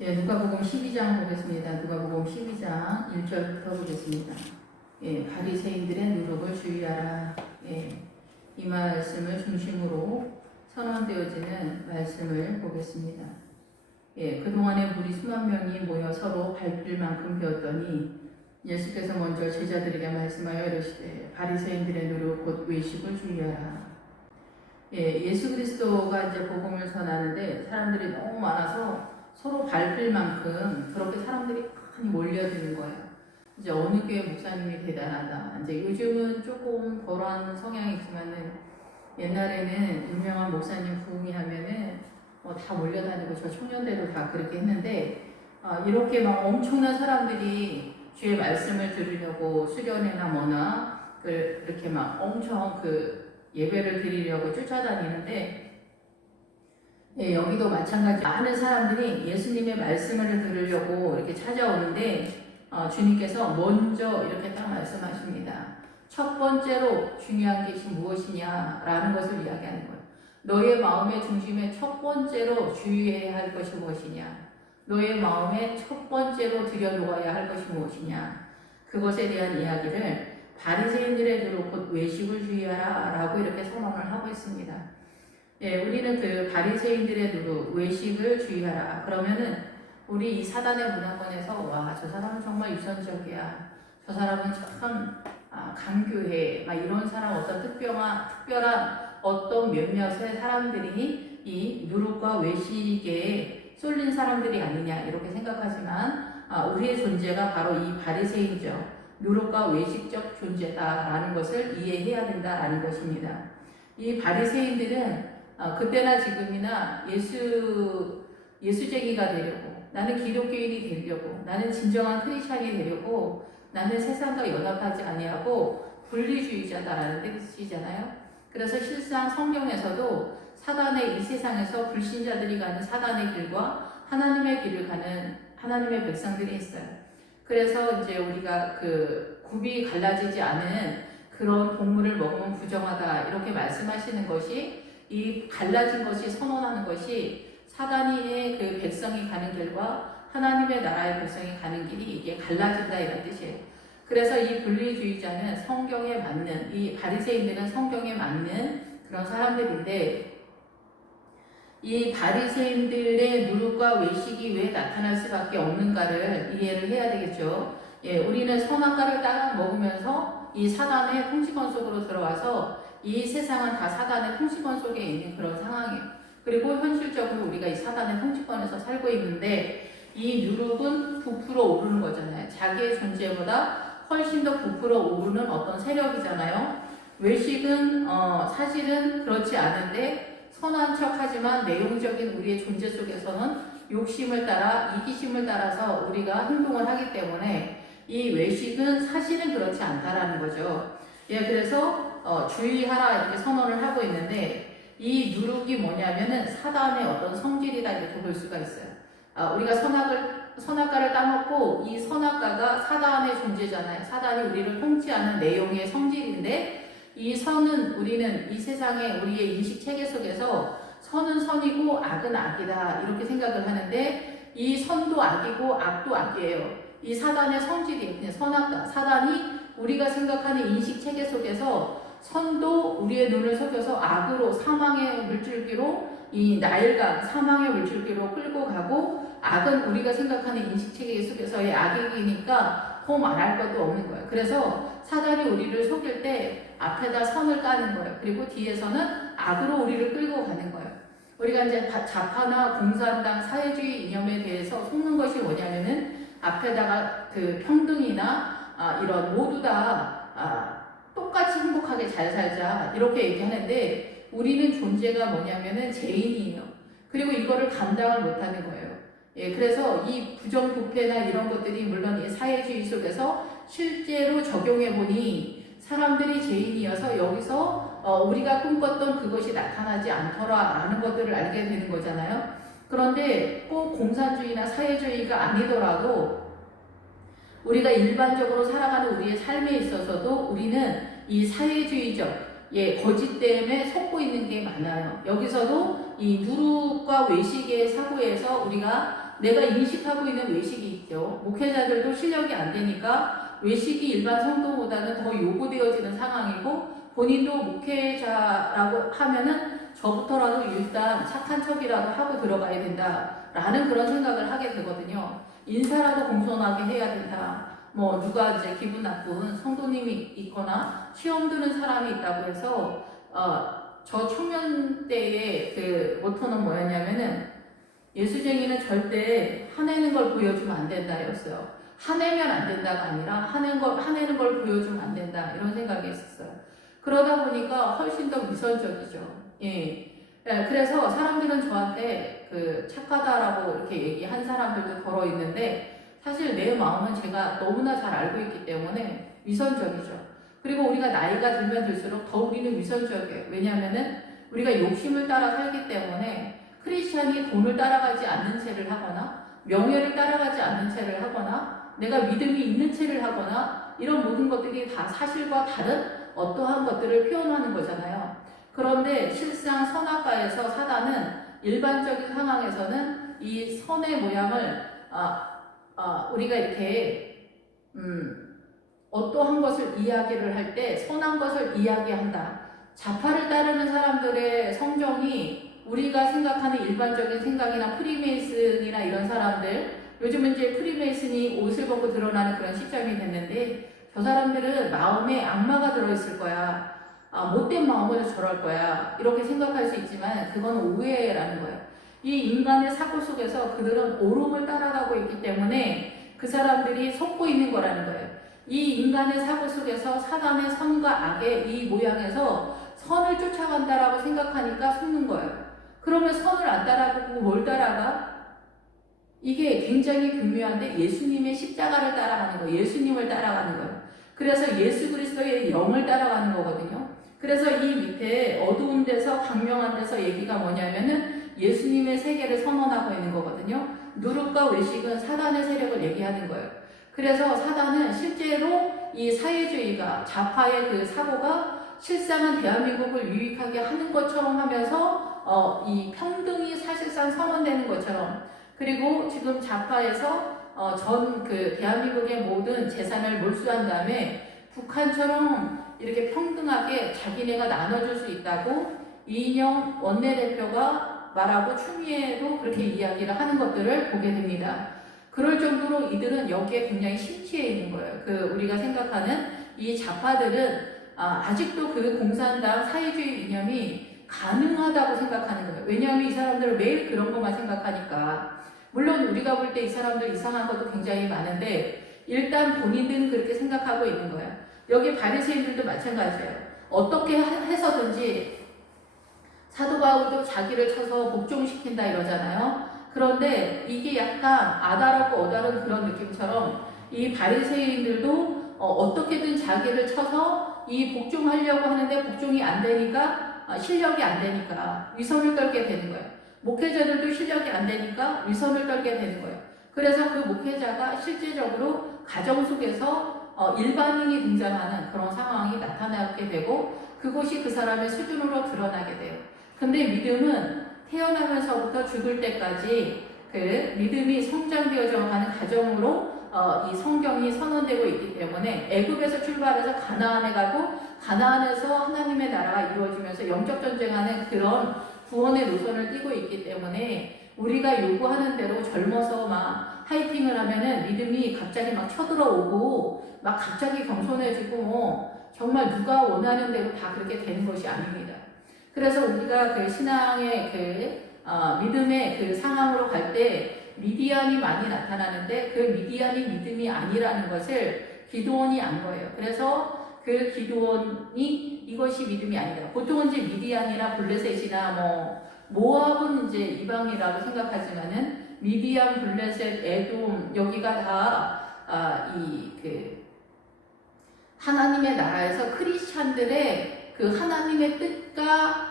예, 누가복음 12장 보겠습니다. 누가복음 12장 1절부터 보겠습니다. 예, 바리새인들의 누룩을 주의하라. 예, 이 말씀을 중심으로 선언되어지는 말씀을 보겠습니다. 예, 그동안에 무리 수만 명이 모여 서로 밟힐 만큼 배웠더니 예수께서 먼저 제자들에게 말씀하여 이르시되 바리새인들의 누룩 곧 외식을 주의하라. 예, 예수 그리스도가 이제 복음을 전하는데 사람들이 너무 많아서 서로 밟힐 만큼 그렇게 사람들이 많이 몰려드는 거예요. 이제 어느 교회 목사님이 대단하다. 이제 요즘은 조금 덜한 성향이 있지만은 옛날에는 유명한 목사님 부흥이 하면은 다 몰려다니고 저 청년대도 다 그렇게 했는데 이렇게 막 엄청난 사람들이 주의 말씀을 들으려고 수련회나 뭐나 이렇게 막 엄청 예배를 드리려고 쫓아다니는데 예, 여기도 마찬가지 많은 사람들이 예수님의 말씀을 들으려고 이렇게 찾아오는데 주님께서 먼저 이렇게 딱 말씀하십니다. 첫 번째로 중요한 것이 무엇이냐라는 것을 이야기하는 거예요. 너의 마음의 중심에 첫 번째로 주의해야 할 것이 무엇이냐? 너의 마음에 첫 번째로 들여놓아야 할 것이 무엇이냐? 그것에 대한 이야기를 바리새인들의 누룩 곧 외식을 주의하라라고 이렇게 선언을 하고 있습니다. 예, 우리는 그 바리새인들의 누룩, 외식을 주의하라. 그러면은 우리 이 사단의 문화권에서 와, 저 사람은 정말 유선적이야. 저 사람은 참 강교해. 막 이런 사람 어떤 특별한 어떤 몇몇의 사람들이 이 누룩과 외식에 쏠린 사람들이 아니냐 이렇게 생각하지만 우리의 존재가 바로 이 바리새인적 누룩과 외식적 존재다라는 것을 이해해야 된다라는 것입니다. 이 바리새인들은 그때나 지금이나 예수쟁이가 되려고, 나는 기독교인이 되려고, 나는 진정한 크리스찬이 되려고, 나는 세상과 연합하지 아니하고 분리주의자다라는 뜻이잖아요. 그래서 실상 성경에서도 사단의 이 세상에서 불신자들이 가는 사단의 길과 하나님의 길을 가는 하나님의 백성들이 있어요. 그래서 이제 우리가 굽이 갈라지지 않은 그런 동물을 먹으면 부정하다 이렇게 말씀하시는 것이 이 갈라진 것이 선언하는 것이 사단의 그 백성이 가는 길과 하나님의 나라의 백성이 가는 길이 이게 갈라진다 이런 뜻이에요. 그래서 이 분리주의자는 성경에 맞는, 이 바리새인들은 성경에 맞는 그런 사람들인데 이 바리새인들의 누룩과 외식이 왜 나타날 수밖에 없는가를 이해를 해야 되겠죠. 예, 우리는 선악과를 따라 먹으면서 이 사단의 통치권 속으로 들어와서 이 세상은 다 사단의 통치권 속에 있는 그런 상황이에요. 그리고 현실적으로 우리가 이 사단의 통치권에서 살고 있는데 이 누룩은 부풀어 오르는 거잖아요. 자기의 존재보다 훨씬 더 부풀어 오르는 어떤 세력이잖아요. 외식은 사실은 그렇지 않은데 선한 척하지만 내용적인 우리의 존재 속에서는 욕심을 따라 이기심을 따라서 우리가 행동을 하기 때문에 이 외식은 사실은 그렇지 않다라는 거죠. 예, 그래서 주의하라 이렇게 선언을 하고 있는데 이 누룩이 뭐냐면은 사단의 어떤 성질이다 이렇게 볼 수가 있어요. 우리가 선악과를 따먹고 이 선악과가 사단의 존재잖아요. 사단이 우리를 통치하는 내용의 성질인데 이 선은 우리는 이 세상에 우리의 인식 체계 속에서 선은 선이고 악은 악이다 이렇게 생각을 하는데 이 선도 악이고 악도 악이에요. 이 사단의 성질이 선악과 사단이 우리가 생각하는 인식 체계 속에서 선도 우리의 눈을 속여서 악으로 사망의 물줄기로 이 나일강 사망의 물줄기로 끌고 가고 악은 우리가 생각하는 인식 체계 속에서의 악이니까 더 말할 것도 없는 거예요. 그래서 사단이 우리를 속일 때 앞에다 선을 까는 거예요. 그리고 뒤에서는 악으로 우리를 끌고 가는 거예요. 우리가 이제 좌파나 공산당 사회주의 이념에 대해서 속는 것이 뭐냐면은 앞에다가 평등이나 이런 모두 다 똑같이 행복하게 잘 살자 이렇게 얘기하는데 우리는 존재가 뭐냐면은 죄인이에요. 그리고 이거를 감당을 못하는 거예요. 예, 그래서 이 부정부패나 이런 것들이 물론 이 사회주의 속에서 실제로 적용해보니 사람들이 죄인이어서 여기서 우리가 꿈꿨던 그것이 나타나지 않더라라는 것들을 알게 되는 거잖아요. 그런데 꼭 공산주의나 사회주의가 아니더라도 우리가 일반적으로 살아가는 우리의 삶에 있어서도 우리는 이 사회주의적 거짓 때문에 속고 있는 게 많아요. 여기서도 이 누룩과 외식의 사고에서 우리가 내가 인식하고 있는 외식이 있죠. 목회자들도 실력이 안 되니까 외식이 일반 성도보다는 더 요구되어지는 상황이고, 본인도 목회자라고 하면은 저부터라도 일단 착한 척이라도 하고 들어가야 된다라는 그런 생각을 하게 되거든요. 인사라도 공손하게 해야 된다. 뭐 누가 이제 기분 나쁜 성도님이 있거나 시험 드는 사람이 있다고 해서 저 청년 때의 그 모토는 뭐였냐면은, 예수쟁이는 절대 화내는 걸 보여주면 안 된다였어요. 화내면 안 된다가 아니라 화내는 걸 보여주면 안 된다, 이런 생각이 있었어요. 그러다 보니까 훨씬 더 위선적이죠. 그래서 사람들은 저한테 그 착하다라고 이렇게 얘기한 사람들도 걸어 있는데, 사실 내 마음은 제가 너무나 잘 알고 있기 때문에 위선적이죠. 그리고 우리가 나이가 들면 들수록 더 우리는 위선적이에요. 왜냐하면은 우리가 욕심을 따라 살기 때문에, 크리스찬이 돈을 따라가지 않는 채를 하거나 명예를 따라가지 않는 채를 하거나 내가 믿음이 있는 채를 하거나, 이런 모든 것들이 다 사실과 다른 어떠한 것들을 표현하는 거잖아요. 그런데 실상 선악과에서 사단은 일반적인 상황에서는 이 선의 모양을 우리가 이렇게 어떠한 것을 이야기를 할 때 선한 것을 이야기한다. 좌파를 따르는 사람들의 성정이 우리가 생각하는 일반적인 생각이나 프리메이슨이나 이런 사람들, 요즘은 이제 프리메이슨이 옷을 벗고 드러나는 그런 시점이 됐는데, 저 사람들은 마음에 악마가 들어있을 거야. 못된 마음으로 저럴 거야. 이렇게 생각할 수 있지만 그건 오해라는 거예요. 이 인간의 사고 속에서 그들은 오름을 따라가고 있기 때문에 그 사람들이 속고 있는 거라는 거예요. 이 인간의 사고 속에서 사단의 선과 악의 이 모양에서 선을 쫓아간다라고 생각하니까 속는 거예요. 그러면 선을 안 따라가고 뭘 따라가? 이게 굉장히 교묘한데, 예수님의 십자가를 따라가는 거예요. 예수님을 따라가는 거예요. 그래서 예수 그리스도의 영을 따라가는 거거든요. 그래서 이 밑에 어두운 데서 광명한 데서 얘기가 뭐냐면은 예수님의 세계를 선언하고 있는 거거든요. 누룩과 외식은 사단의 세력을 얘기하는 거예요. 그래서 사단은 실제로 이 사회주의가, 좌파의 그 사고가 실상은 대한민국을 유익하게 하는 것처럼 하면서 이 평등이 사실상 선언되는 것처럼, 그리고 지금 좌파에서 전 그 대한민국의 모든 재산을 몰수한 다음에 북한처럼 이렇게 평등하게 자기네가 나눠줄 수 있다고 이인영 원내대표가 말하고 추미애도 그렇게 이야기를 하는 것들을 보게 됩니다. 그럴 정도로 이들은 여기에 굉장히 심취해 있는 거예요. 그 우리가 생각하는 이 좌파들은 아직도 그 공산당 사회주의 이념이 가능하다고 생각하는 거예요. 왜냐하면 이 사람들은 매일 그런 것만 생각하니까. 물론 우리가 볼 때 이 사람들 이상한 것도 굉장히 많은데, 일단 본인들은 그렇게 생각하고 있는 거예요. 여기 바리새인들도 마찬가지예요. 어떻게 해서든지 사도 바울도 자기를 쳐서 복종시킨다 이러잖아요. 그런데 이게 약간 아다르고 어다른 그런 느낌처럼 이 바리새인들도 어떻게든 자기를 쳐서 이 복종하려고 하는데 복종이 안 되니까, 실력이 안 되니까 위선을 떨게 되는 거예요. 목회자들도 실력이 안 되니까 위선을 떨게 되는 거예요. 그래서 그 목회자가 실제적으로 가정 속에서 일반인이 등장하는 그런 상황이 나타나게 되고, 그것이 그 사람의 수준으로 드러나게 돼요. 근데 믿음은 태어나면서부터 죽을 때까지 그 믿음이 성장되어져 가는 과정으로 이 성경이 선언되고 있기 때문에, 애굽에서 출발해서 가나안에 가고 가나안에서 하나님의 나라가 이루어지면서 영적 전쟁하는 그런 구원의 노선을 띠고 있기 때문에, 우리가 요구하는 대로 젊어서 막 파이팅을 하면은 믿음이 갑자기 막 쳐들어오고 막 갑자기 겸손해지고 뭐 정말 누가 원하는 대로 다 그렇게 되는 것이 아닙니다. 그래서 우리가 그 신앙의 그 믿음의 그 상황으로 갈 때 미디안이 많이 나타나는데, 그 미디안이 믿음이 아니라는 것을 기드온이 안 거예요. 그래서 그 기드온이 이것이 믿음이 아니다. 보통은 이제 미디안이나 블레셋이나 뭐 모압은 이제 이방이라고 생각하지만은 미디안, 블레셋, 에돔 여기가 다 그 하나님의 나라에서 크리스찬들의 그 하나님의 뜻과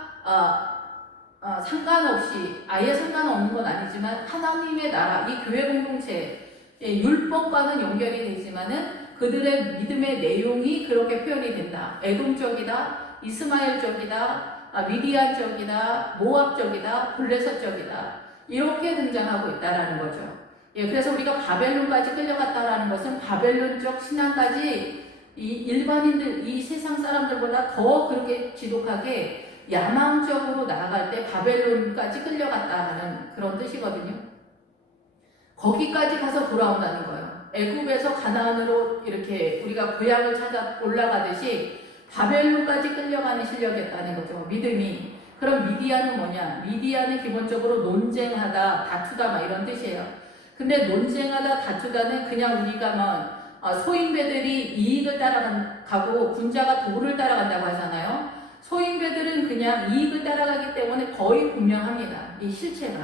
상관없이, 아예 상관없는 건 아니지만 하나님의 나라, 이 교회 공동체, 율법과는 연결이 되지만은 그들의 믿음의 내용이 그렇게 표현이 된다. 애동적이다. 이스마엘족이다, 미디안족이다, 모압족이다, 블레셋족이다 이렇게 등장하고 있다라는 거죠. 예, 그래서 우리가 바벨론까지 끌려갔다라는 것은 바벨론적 신앙까지 이 일반인들, 이 세상 사람들보다 더 그렇게 지독하게 야망적으로 나아갈 때 바벨론까지 끌려갔다는 그런 뜻이거든요. 거기까지 가서 돌아온다는 거예요. 애굽에서 가나안으로 이렇게 우리가 고향을 찾아 올라가듯이 바벨론까지 끌려가는 실력이었다는 거죠. 믿음이. 그럼 미디안은 뭐냐? 미디안은 기본적으로 논쟁하다, 다투다 막 이런 뜻이에요. 근데 논쟁하다, 다투다는 그냥 우리가 막 소인배들이 이익을 따라가고 군자가 도를 따라간다고 하잖아요. 소인배들은 그냥 이익을 따라가기 때문에 거의 분명합니다. 이 실체가.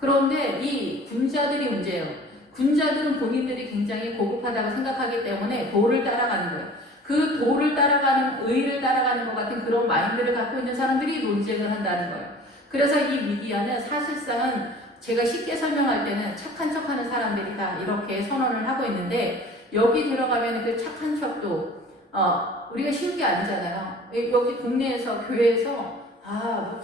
그런데 이 군자들이 문제예요. 군자들은 본인들이 굉장히 고급하다고 생각하기 때문에 도를 따라가는 거예요. 그 도를 따라가는, 의를 따라가는 것 같은 그런 마인드를 갖고 있는 사람들이 논쟁을 한다는 거예요. 그래서 이 미디안은 사실상은 제가 쉽게 설명할 때는 착한 척하는 사람들이다 이렇게 선언을 하고 있는데, 여기 들어가면 그 착한 척도 우리가 쉬운 게 아니잖아요. 여기 동네에서 교회에서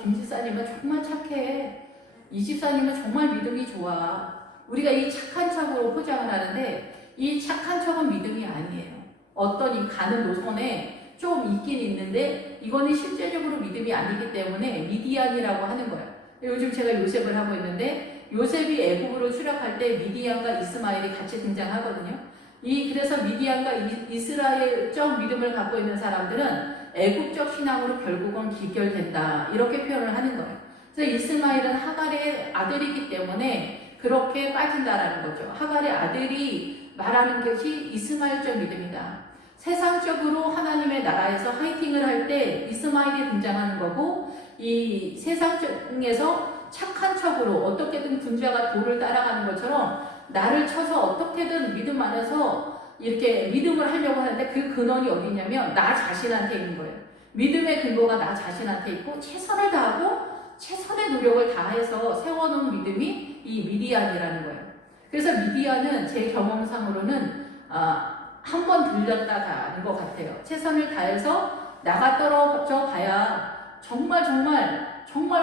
김 집사님은 정말 착해, 이 집사님은 정말 믿음이 좋아, 우리가 이 착한 척으로 포장을 하는데 이 착한 척은 믿음이 아니에요. 어떤 이 가는 노선에 좀 있긴 있는데 이거는 실제적으로 믿음이 아니기 때문에 미디안이라고 하는 거예요. 요즘 제가 요셉을 하고 있는데 요셉이 애굽으로 추락할 때 미디안과 이스마엘이 같이 등장하거든요. 그래서 미디안과 이스라엘적 믿음을 갖고 있는 사람들은 애굽적 신앙으로 결국은 기결된다 이렇게 표현을 하는 거예요. 그래서 이스마엘은 하갈의 아들이기 때문에 그렇게 빠진다라는 거죠. 하갈의 아들이 말하는 것이 이스마엘적 믿음이다. 세상적으로 하나님의 나라에서 화이팅을 할 때 이스마엘이 등장하는 거고, 이 세상에서 착한 척으로 어떻게든 군자가 도를 따라가는 것처럼 나를 쳐서 어떻게든 믿음 안에서 이렇게 믿음을 하려고 하는데 그 근원이 어디 있냐면 나 자신한테 있는 거예요. 믿음의 근거가 나 자신한테 있고 최선을 다하고 최선의 노력을 다해서 세워놓은 믿음이 이 미디안이라는 거예요. 그래서 미디안은 제 경험상으로는 한 번 들렸다 가는 것 같아요. 최선을 다해서 나가 떨어져 봐야 정말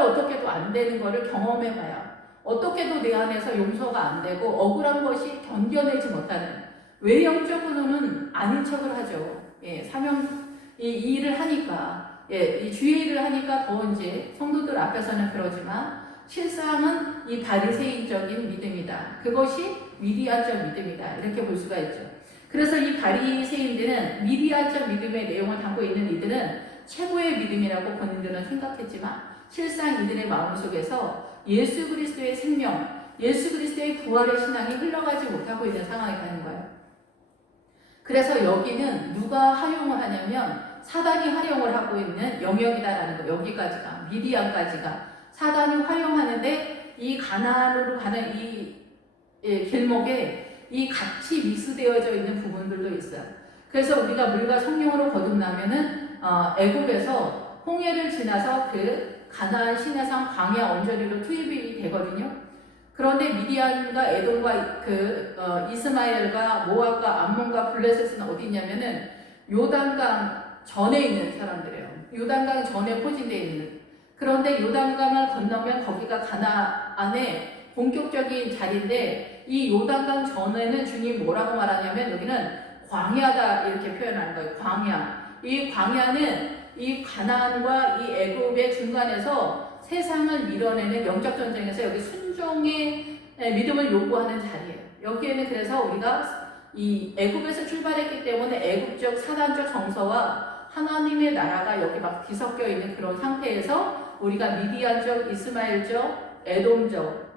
어떻게도 안 되는 거를 경험해 봐야 어떻게도 내 안에서 용서가 안 되고 억울한 것이 견뎌내지 못하는, 외형적으로는 아닌 척을 하죠. 이 일을 하니까, 이 주의 일을 하니까 더 이제 성도들 앞에서는 그러지만 실상은 이 바리새인적인 믿음이다. 그것이 미디안적 믿음이다. 이렇게 볼 수가 있죠. 그래서 이 바리새인들은 미디안적 믿음의 내용을 담고 있는 이들은 최고의 믿음이라고 본인들은 생각했지만 실상 이들의 마음속에서 예수 그리스도의 생명, 예수 그리스도의 부활의 신앙이 흘러가지 못하고 있는 상황이 되는 거예요. 그래서 여기는 누가 활용을 하냐면 사단이 활용을 하고 있는 영역이다라는 거. 여기까지가, 미디안까지가 사단이 활용하는데 이 가나안으로 가는 이 길목에 이 같이 미수되어져 있는 부분들도 있어요. 그래서 우리가 물과 성령으로 거듭나면은 애굽에서 홍해를 지나서 그 가나안 시내산 광야 언저리로 투입이 되거든요. 그런데 미디안과 에돔과 이스마엘과 모압과 암몬과 블레셋은 어디 있냐면은 요단강 전에 있는 사람들이에요. 요단강 전에 포진되어 있는. 그런데 요단강을 건너면 거기가 가나안의 본격적인 자리인데 이 요단강 전에는 주님 뭐라고 말하냐면 여기는 광야다 이렇게 표현하는 거예요. 광야. 이 광야는 이 가나안과 이 애굽의 중간에서 세상을 밀어내는 영적 전쟁에서 여기 순종의 믿음을 요구하는 자리예요. 여기에는 그래서 우리가 이 애굽에서 출발했기 때문에 애굽적 사단적 정서와 하나님의 나라가 여기 막 뒤섞여 있는 그런 상태에서 우리가 미디안적, 이스마엘적, 에돔적,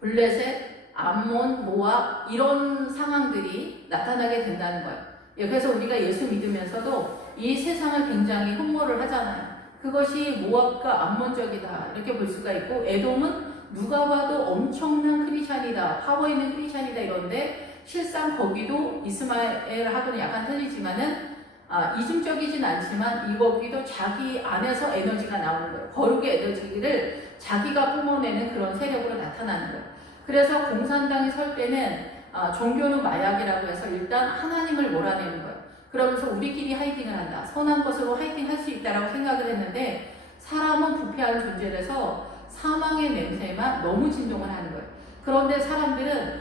블레셋, 암몬, 모압 이런 상황들이 나타나게 된다는 거예요. 그래서 우리가 예수 믿으면서도 이 세상을 굉장히 흠모를 하잖아요. 그것이 모압과 암몬적이다 이렇게 볼 수가 있고, 에돔은 누가 봐도 엄청난 크리스찬이다, 파워 있는 크리스찬이다 이런데 실상 거기도 이스마엘하고는 약간 틀리지만은 이중적이진 않지만 거기도 자기 안에서 에너지가 나오는 거예요. 거룩의 에너지를 자기가 뿜어내는 그런 세력으로 나타나는 거예요. 그래서 공산당이 설 때는 종교는 마약이라고 해서 일단 하나님을 몰아내는 거예요. 그러면서 우리끼리 화이팅을 한다. 선한 것으로 화이팅 할 수 있다라고 생각을 했는데 사람은 부패한 존재라서 사망의 냄새만 너무 진동을 하는 거예요. 그런데 사람들은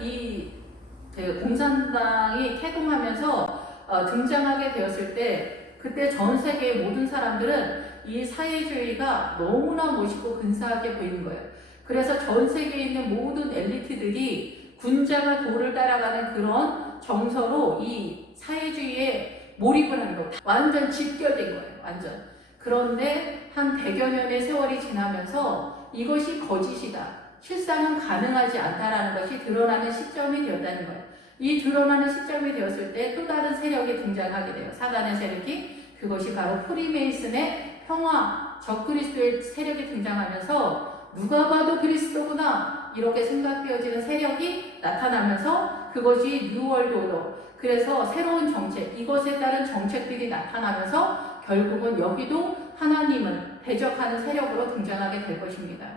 그 공산당이 태동하면서 등장하게 되었을 때 그때 전 세계의 모든 사람들은 이 사회주의가 너무나 멋있고 근사하게 보이는 거예요. 그래서 전 세계에 있는 모든 엘리트들이 군자가 도를 따라가는 그런 정서로 이 사회주의에 몰입을 하는 거예요. 완전 집결된 거예요. 완전. 그런데 한 100여 년의 세월이 지나면서 이것이 거짓이다. 실상은 가능하지 않다라는 것이 드러나는 시점이 되었다는 거예요. 이 드러나는 시점이 되었을 때 또 다른 세력이 등장하게 돼요. 사단의 세력이. 그것이 바로 프리메이슨의 평화, 적그리스도의 세력이 등장하면서 누가 봐도 그리스도구나 이렇게 생각되어지는 세력이 나타나면서 그것이 뉴월드 오더, 그래서 새로운 정책, 이것에 따른 정책들이 나타나면서 결국은 여기도 하나님은 대적하는 세력으로 등장하게 될 것입니다.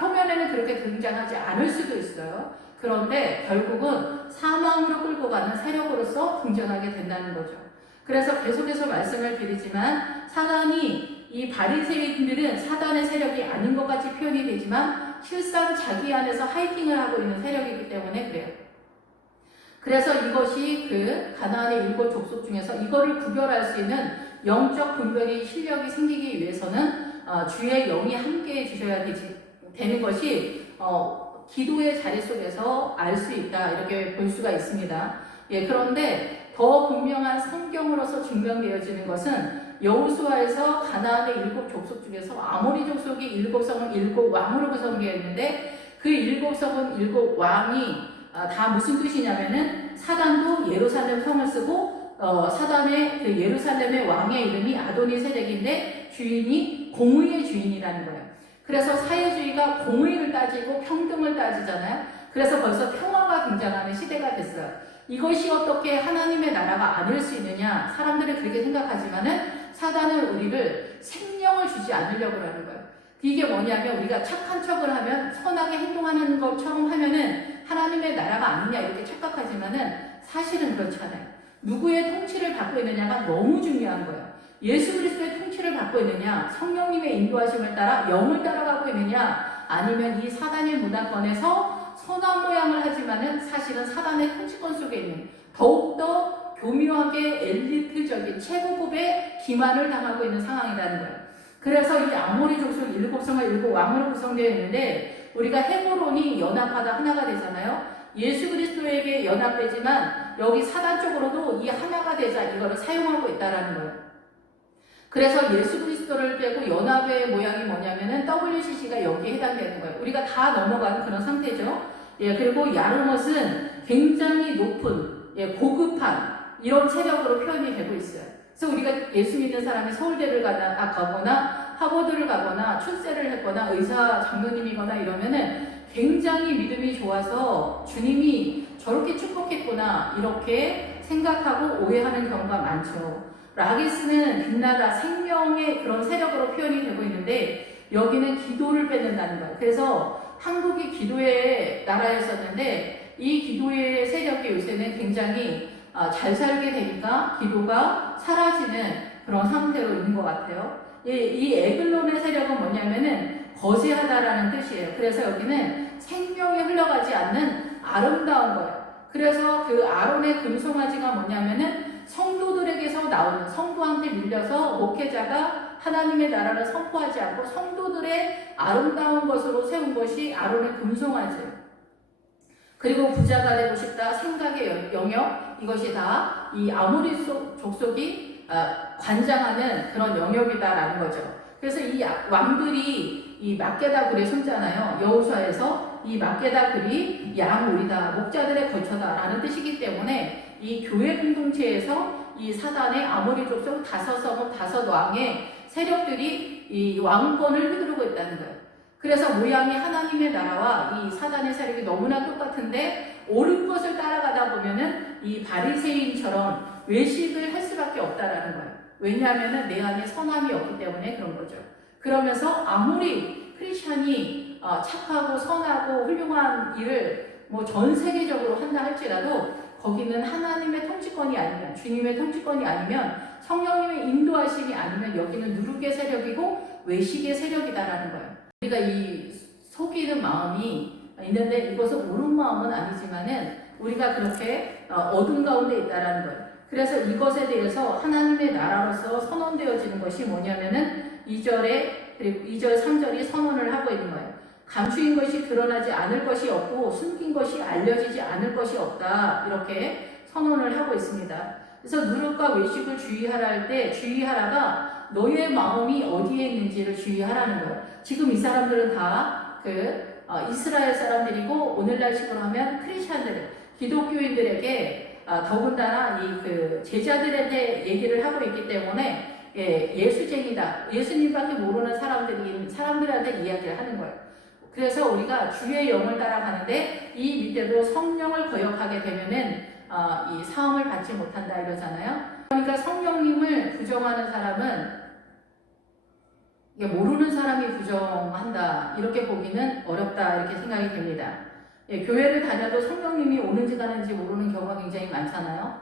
표면에는 그렇게 등장하지 않을 수도 있어요. 그런데 결국은 사망으로 끌고 가는 세력으로서 등장하게 된다는 거죠. 그래서 계속해서 말씀을 드리지만 사단이 이 바리새인들은 사단의 세력이 아닌 것 같이 표현이 되지만 실상 자기 안에서 하이팅을 하고 있는 세력이기 때문에 그래요. 그래서 이것이 그 가나안의 7 족속 중에서 이거를 구별할 수 있는 영적 분별이 실력이 생기기 위해서는 주의 영이 함께해 주셔야 되는 것이 기도의 자리 속에서 알 수 있다 이렇게 볼 수가 있습니다. 그런데 더 분명한 성경으로서 증명되어지는 것은 여호수아에서 가나안의 7 족속 중에서 아모리 족속이 7성은 7 왕으로 구성되어 있는데 그 7성은 7 왕이 다 무슨 뜻이냐면은 사단도 예루살렘 성을 쓰고 사단의 그 예루살렘의 왕의 이름이 아도니 세덱인데 주인이 공의의 주인이라는 거예요. 그래서 사회주의가 공의를 따지고 평등을 따지잖아요. 그래서 벌써 평화가 등장하는 시대가 됐어요. 이것이 어떻게 하나님의 나라가 아닐 수 있느냐? 사람들은 그렇게 생각하지만은 사단은 우리를 생명을 주지 않으려고 하는 거예요. 이게 뭐냐면 우리가 착한 척을 하면 선하게 행동하는 것처럼 하면은 하나님의 나라가 아니냐 이렇게 착각하지만은 사실은 그렇지 않아요. 누구의 통치를 받고 있느냐가 너무 중요한 거예요. 예수 그리스도의 통치를 받고 있느냐, 성령님의 인도하심을 따라 영을 따라가고 있느냐, 아니면 이 사단의 문화권에서 선한 모양을 하지만은 사실은 사단의 통치권 속에 있는 더욱더 교묘하게 엘리트적인 최고급의 기만을 당하고 있는 상황이라는 거예요. 그래서 이 아모리 족속 7성과 7 왕으로 구성되어 있는데 우리가 헤브론이 연합하다 하나가 되잖아요. 예수 그리스도에게 연합되지만 여기 사단 쪽으로도 이 하나가 되자 이거를 사용하고 있다라는 거예요. 그래서 예수 그리스도를 빼고 연합의 모양이 뭐냐면은 WCC가 여기에 해당되는 거예요. 우리가 다 넘어가는 그런 상태죠. 그리고 야르못은 굉장히 높은, 고급한 이런 세력으로 표현이 되고 있어요. 그래서 우리가 예수 믿는 사람이 서울대를 가거나 하버드를 가거나 출세를 했거나 의사 장로님이거나 이러면은 굉장히 믿음이 좋아서 주님이 저렇게 축복했구나 이렇게 생각하고 오해하는 경우가 많죠. 라기스는 빛나다 생명의 그런 세력으로 표현이 되고 있는데 여기는 기도를 뺏는다는 거예요. 그래서 한국이 기도의 나라였었는데 이 기도의 세력이 요새는 굉장히 잘 살게 되니까 기도가 사라지는 그런 상태로 있는 것 같아요. 이 에글론의 세력은 뭐냐면은 거세하다라는 뜻이에요. 그래서 여기는 생명이 흘러가지 않는 아름다운 거예요. 그래서 그 아론의 금송아지가 뭐냐면은 성도들에게서 나오는, 성도한테 밀려서 목회자가 하나님의 나라를 선포하지 않고 성도들의 아름다운 것으로 세운 것이 아론의 금송아지예요. 그리고 부자가 되고 싶다, 생각의 영역, 이것이 다 이 아모리 족속이 관장하는 그런 영역이다라는 거죠. 그래서 이 왕들이 이 막게다 굴에 숨잖아요. 여호수아에서 이 막게다 굴이 양우리다, 목자들의 거처다라는 뜻이기 때문에 이 교회 공동체에서 이 사단의 아모리 족속 5성읍 5왕의 세력들이 이 왕권을 휘두르고 있다는 거예요. 그래서 모양이 하나님의 나라와 이 사단의 세력이 너무나 똑같은데 옳은 것을 따라가다 보면은 이 바리새인처럼 외식을 할 수밖에 없다라는 거예요. 왜냐하면은 내 안에 선함이 없기 때문에 그런 거죠. 그러면서 아무리 크리스찬이 착하고 선하고 훌륭한 일을 뭐 전 세계적으로 한다 할지라도 거기는 하나님의 통치권이 아니면, 주님의 통치권이 아니면, 성령님의 인도하심이 아니면 여기는 누룩의 세력이고 외식의 세력이다라는 거예요. 우리가 이 속이는 마음이 있는데 이것은 옳은 마음은 아니지만은 우리가 그렇게 어둠 가운데 있다라는 거예요. 그래서 이것에 대해서 하나님의 나라로서 선언되어지는 것이 뭐냐면은 2절에 그리고 2절 3절이 선언을 하고 있는 거예요. 감추인 것이 드러나지 않을 것이 없고 숨긴 것이 알려지지 않을 것이 없다, 이렇게 선언을 하고 있습니다. 그래서 누룩과 외식을 주의하라 할 때 주의하라가 너의 마음이 어디에 있는지를 주의하라는 거예요. 지금 이 사람들은 다 이스라엘 사람들이고 오늘날식으로 하면 크리스찬들, 기독교인들에게 더군다나 이 제자들한테 얘기를 하고 있기 때문에 예수쟁이다, 예수님밖에 모르는 사람들한테 이야기를 하는 거예요. 그래서 우리가 주의 영을 따라가는데 이 밑에도 성령을 거역하게 되면은 이 사함을 받지 못한다 이러잖아요. 그러니까 성령님을 부정하는 사람은 모르는 사람이 부정한다 이렇게 보기는 어렵다 이렇게 생각이 됩니다. 교회를 다녀도 성령님이 오는지 가는지 모르는 경우가 굉장히 많잖아요.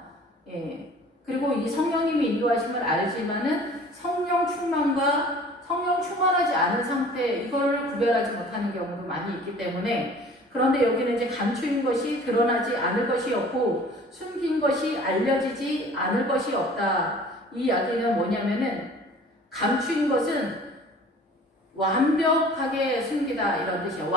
그리고 이 성령님이 인도하심을 알지만은 성령 충만과 성령 충만하지 않은 상태, 이걸 구별하지 못하는 경우도 많이 있기 때문에, 그런데 여기는 이제 감추인 것이 드러나지 않을 것이 없고 숨긴 것이 알려지지 않을 것이 없다. 이 이야기는 뭐냐면은 감추인 것은 완벽하게 숨기다 이런 뜻이에요.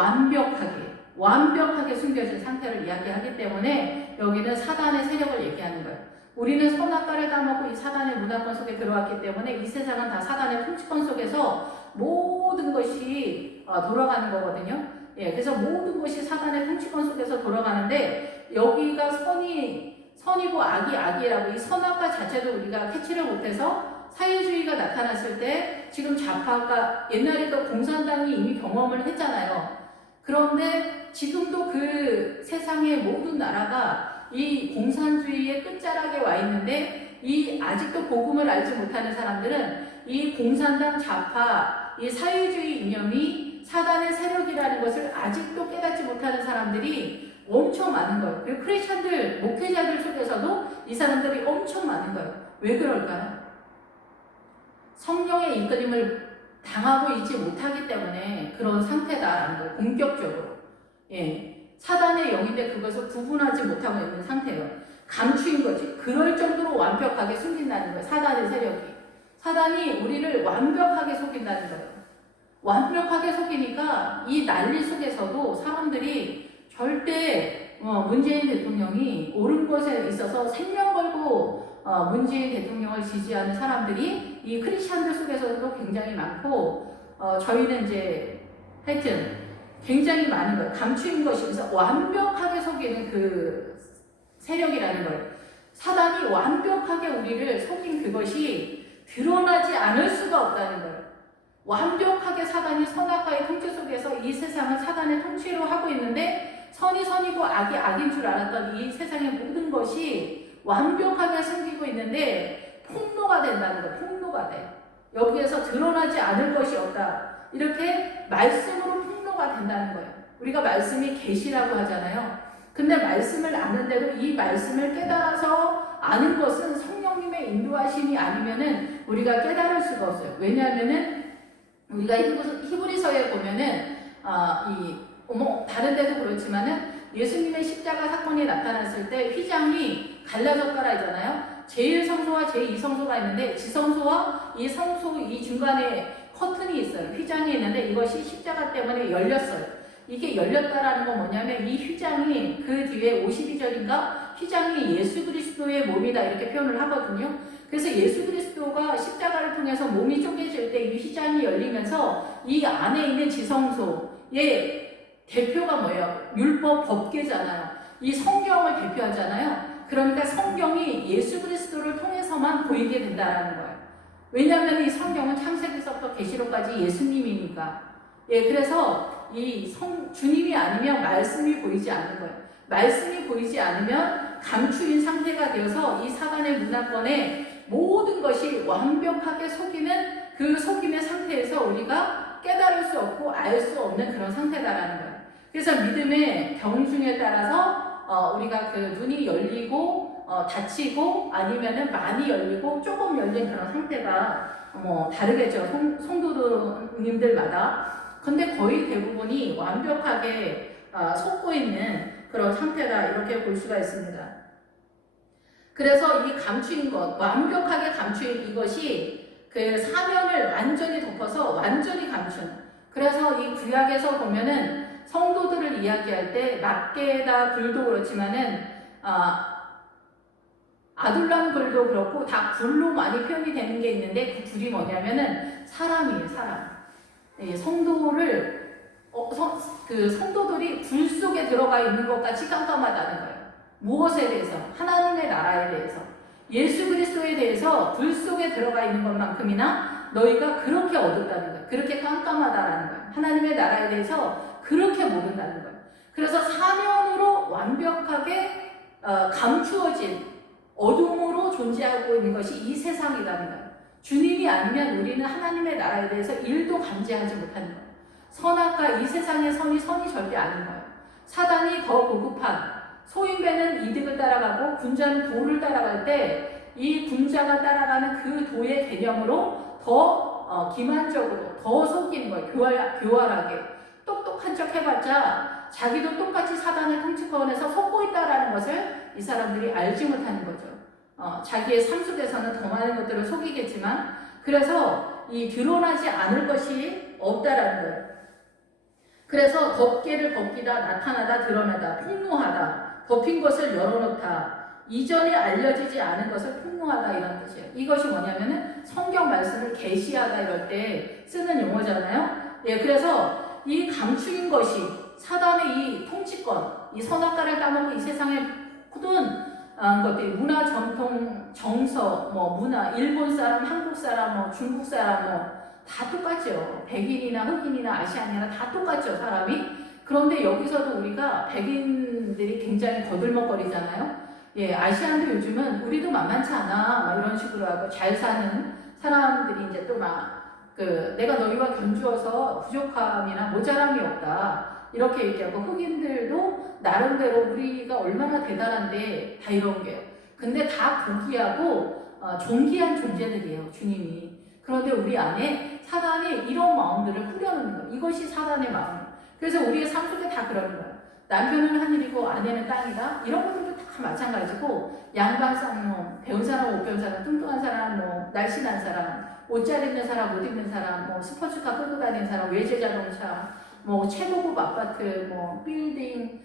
완벽하게 숨겨진 상태를 이야기하기 때문에 여기는 사단의 세력을 얘기하는 거예요. 우리는 선악과를 따먹고 이 사단의 문화권 속에 들어왔기 때문에 이 세상은 다 사단의 통치권 속에서 모든 것이 돌아가는 거거든요. 그래서 모든 것이 사단의 통치권 속에서 돌아가는데 여기가 선이고 악이라고 이 선악과 자체도 우리가 캐치를 못해서 사회주의가 나타났을 때 지금 좌파가 옛날에 공산당이 이미 경험을 했잖아요. 그런데 지금도 그 세상의 모든 나라가 이 공산주의의 끝자락에 와 있는데 이 아직도 복음을 알지 못하는 사람들은 이 공산당 좌파, 이 사회주의 이념이 사단의 세력이라는 것을 아직도 깨닫지 못하는 사람들이 엄청 많은 거예요. 그리고 크리스찬들, 목회자들 속에서도 이 사람들이 엄청 많은 거예요. 왜 그럴까요? 성령의 이끌림을 당하고 있지 못하기 때문에 그런 상태다라는 거예요. 본격적으로. 사단의 영인데 그것을 구분하지 못하고 있는 상태예요. 감추인 거지. 그럴 정도로 완벽하게 숨긴다는 거예요. 사단의 세력이. 사단이 우리를 완벽하게 속인다는 거예요. 완벽하게 속이니까 이 난리 속에서도 사람들이 절대 문재인 대통령이 옳은 것에 있어서 생명 걸고 문재인 대통령을 지지하는 사람들이 이 크리스찬들 속에서도 굉장히 많고 저희는 이제 하여튼 굉장히 많은 거예요. 감추인 것이 그래서 완벽하게 속이는 그 세력이라는 거예요. 사단이 완벽하게 우리를 속인 그것이 드러나지 않을 수가 없다는 거예요. 완벽하게 사단이 선악과의 통치 속에서 이 세상은 사단의 통치로 하고 있는데 선이 선이고 악이 악인 줄 알았던 이 세상의 모든 것이 완벽하게 숨기고 있는데 폭로가 된다는 거예요. 폭로가 돼. 여기에서 드러나지 않을 것이 없다. 이렇게 말씀으로 폭로가 된다는 거예요. 우리가 말씀이 계시라고 하잖아요. 근데 말씀을 아는데도 이 말씀을 깨달아서 아는 것은 성령님의 인도하심이 아니면은 우리가 깨달을 수가 없어요. 왜냐하면은 우리가 히브리서에 보면은 다른 데도 그렇지만은 예수님의 십자가 사건이 나타났을 때 휘장이 갈라졌더라잖아요. 제1성소와 제2성소가 있는데 지성소와 이 성소 이 중간에 커튼이 있어요. 휘장이 있는데 이것이 십자가 때문에 열렸어요. 이게 열렸다라는 건 뭐냐면 이 휘장이 그 뒤에 52절인가 휘장이 예수 그리스도의 몸이다 이렇게 표현을 하거든요. 그래서 예수 그리스도가 십자가를 통해서 몸이 쪼개질 때 이 휘장이 열리면서 이 안에 있는 지성소의 대표가 뭐예요? 율법 법궤잖아요. 이 성경을 대표하잖아요. 그러니까 성경이 예수 그리스도를 통해서만 보이게 된다는 거예요. 왜냐하면 이 성경은 창세기서부터 계시록까지 예수님이니까. 그래서 주님이 아니면 말씀이 보이지 않는 거예요. 말씀이 보이지 않으면 감추인 상태가 되어서 이 사단의 문화권에 모든 것이 완벽하게 속이는 그 속임의 상태에서 우리가 깨달을 수 없고 알 수 없는 그런 상태다라는 거예요. 그래서 믿음의 경중에 따라서 우리가 그 눈이 열리고 닫히고 아니면은 많이 열리고 조금 열린 그런 상태가 뭐 다르겠죠. 성도님들마다. 근데 거의 대부분이 완벽하게 솟고 있는 그런 상태다 이렇게 볼 수가 있습니다. 그래서 이 감추인 것, 완벽하게 감추인 이것이 그 사면을 완전히 덮어서 완전히 감춘. 그래서 이 구약에서 보면은 성도들을 이야기할 때 막게다 불도 그렇지만은 아둘람 불도 그렇고 다 불로 많이 표현이 되는 게 있는데 그 불이 뭐냐면은 사람이에요, 사람. 성도를 그 성도들이 불 속에 들어가 있는 것 같이 깜깜하다는 거예요. 무엇에 대해서? 하나님의 나라에 대해서. 예수 그리스도에 대해서 불 속에 들어가 있는 것만큼이나 너희가 그렇게 어둡다는 거예요. 그렇게 깜깜하다라는 거예요. 하나님의 나라에 대해서 그렇게 모른다는 거예요. 그래서 사면으로 완벽하게 감추어진 어둠으로 존재하고 있는 것이 이 세상이라는 거예요. 주님이 아니면 우리는 하나님의 나라에 대해서 일도 감지하지 못하는 거예요. 선악과 이 세상의 선이 절대 아닌 거예요. 사단이 더 고급한 소인배는 이득을 따라가고 군자는 도를 따라갈 때 이 군자가 따라가는 그 도의 개념으로 더 기만적으로 더 속이는 거예요. 교활하게 똑똑한 척 해봤자 자기도 똑같이 사단의 통치권에서 속고 있다라는 것을 이 사람들이 알지 못하는 거죠. 자기의 삶 속에서는 더 많은 것들을 속이겠지만 그래서 이 드러나지 않을 것이 없다라는 거예요. 그래서 덮개를 벗기다 나타나다 드러나다 폭로하다 덮인 것을 열어놓다 이전에 알려지지 않은 것을 폭로하다 이런 뜻이에요. 이것이 뭐냐면은 성경 말씀을 계시하다 이럴 때 쓰는 용어잖아요. 그래서 이 감추인 것이 사단의 이 통치권, 이 선악과를 따먹고 이 세상의 모든 것들이 문화, 전통, 정서, 문화, 일본 사람, 한국 사람, 중국 사람, 다 똑같죠. 백인이나 흑인이나 아시안이나 다 똑같죠, 사람이. 그런데 여기서도 우리가 백인들이 굉장히 거들먹거리잖아요. 아시안도 요즘은 우리도 만만치 않아, 막 이런 식으로 하고 잘 사는 사람들이 이제 또 내가 너희와 견주어서 부족함이나 모자람이 없다. 이렇게 얘기하고 흑인들도 나름대로 우리가 얼마나 대단한데 다 이런 게. 근데 다 고귀하고 존귀한 존재들이에요, 주님이. 그런데 우리 안에 사단이 이런 마음들을 후려놓는 거예요. 이것이 사단의 마음이에요. 그래서 우리의 삶 속에 다 그러는 거예요. 남편은 하늘이고 아내는 땅이다. 이런 것들도 다 마찬가지고 양반 쌍놈, 배운 사람, 못 배운 사람, 뚱뚱한 사람, 날씬한 사람, 옷 잘 입는 사람, 못 입는 사람, 스포츠카 끌고 다니는 사람, 외제 자동차, 최고급 아파트, 빌딩,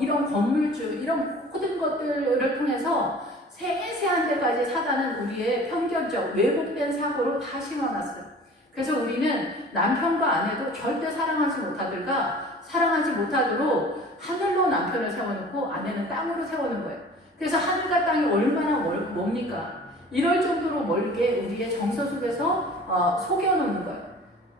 이런 건물주, 이런 모든 것들을 통해서 세세한 데까지 사단은 우리의 편견적, 왜곡된 사고로 다 심어놨어요. 그래서 우리는 남편과 아내도 절대 사랑하지 못하도록 하늘로 남편을 세워놓고 아내는 땅으로 세우는 거예요. 그래서 하늘과 땅이 얼마나 뭡니까? 이럴 정도로 멀게 우리의 정서 속에서 속여놓는 거예요.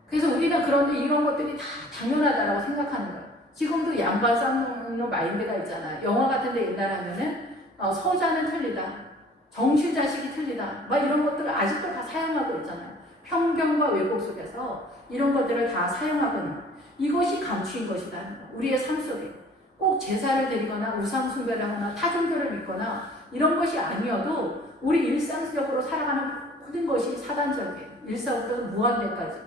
그래서 우리는 그런데 이런 것들이 다 당연하다라고 생각하는 거예요. 지금도 양반 쌍놈 마인드가 있잖아요. 영화 같은 데 옛날에 하면은 서자는 틀리다. 정신자식이 틀리다. 막 이런 것들을 아직도 다 사용하고 있잖아요. 편견과 왜곡 속에서 이런 것들을 다 사용하고 있는 거예요. 이것이 감추인 것이다. 우리의 삶 속에 꼭 제사를 드리거나 우상 숭배를 하거나 타종교를 믿거나 이런 것이 아니어도 우리 일상적으로 살아가는 모든 것이 사단적이에요. 일서부터 무한대까지.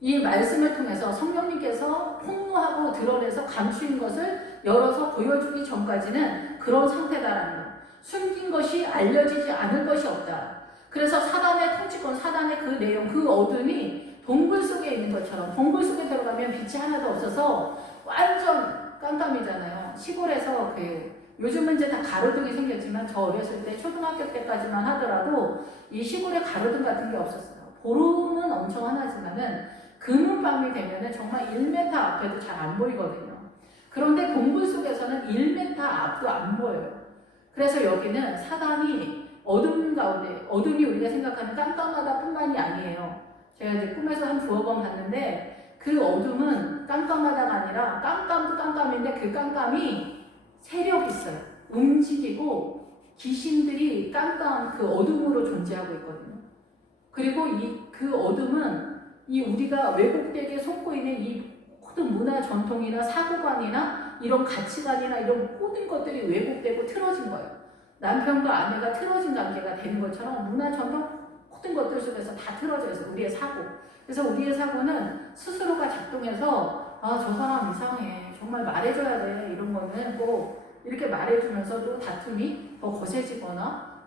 이 말씀을 통해서 성령님께서 폭로하고 드러내서 감추인 것을 열어서 보여주기 전까지는 그런 상태다라는 거예요. 숨긴 것이 알려지지 않을 것이 없다. 그래서 사단의 통치권, 사단의 그 내용, 그 어둠이 동굴 속에 있는 것처럼 동굴 속에 들어가면 빛이 하나도 없어서 완전 깜깜이잖아요. 시골에서 요즘은 이제 다 가로등이 생겼지만 저 어렸을 때 초등학교 때까지만 하더라도 이 시골에 가로등 같은 게 없었어요. 보름은 엄청 하나지만은 금은밤이 되면은 정말 1m 앞에도 잘 안 보이거든요. 그런데 동굴 속에서는 1m 앞도 안 보여요. 그래서 여기는 사단이 어둠 가운데, 어둠이 우리가 생각하는 깜깜하다 뿐만이 아니에요. 제가 이제 꿈에서 한 두어 번 봤는데 그 어둠은 깜깜하다가 아니라 깜깜도 깜깜인데 그 깜깜이 세력이 있어요. 움직이고 귀신들이 깜깜 그 어둠으로 존재하고 있거든요. 그리고 그 어둠은 우리가 왜곡되게 속고 있는 이 모든 문화 전통이나 사고관이나 이런 가치관이나 이런 모든 것들이 왜곡되고 틀어진 거예요. 남편과 아내가 틀어진 관계가 되는 것처럼 문화 전통 모든 것들 속에서 다 틀어져 있어요. 우리의 사고. 그래서 우리의 사고는 스스로가 작동해서 아, 저 사람 이상해. 정말 말해줘야 돼. 이런 거는 꼭 이렇게 말해주면서도 다툼이 더 거세지거나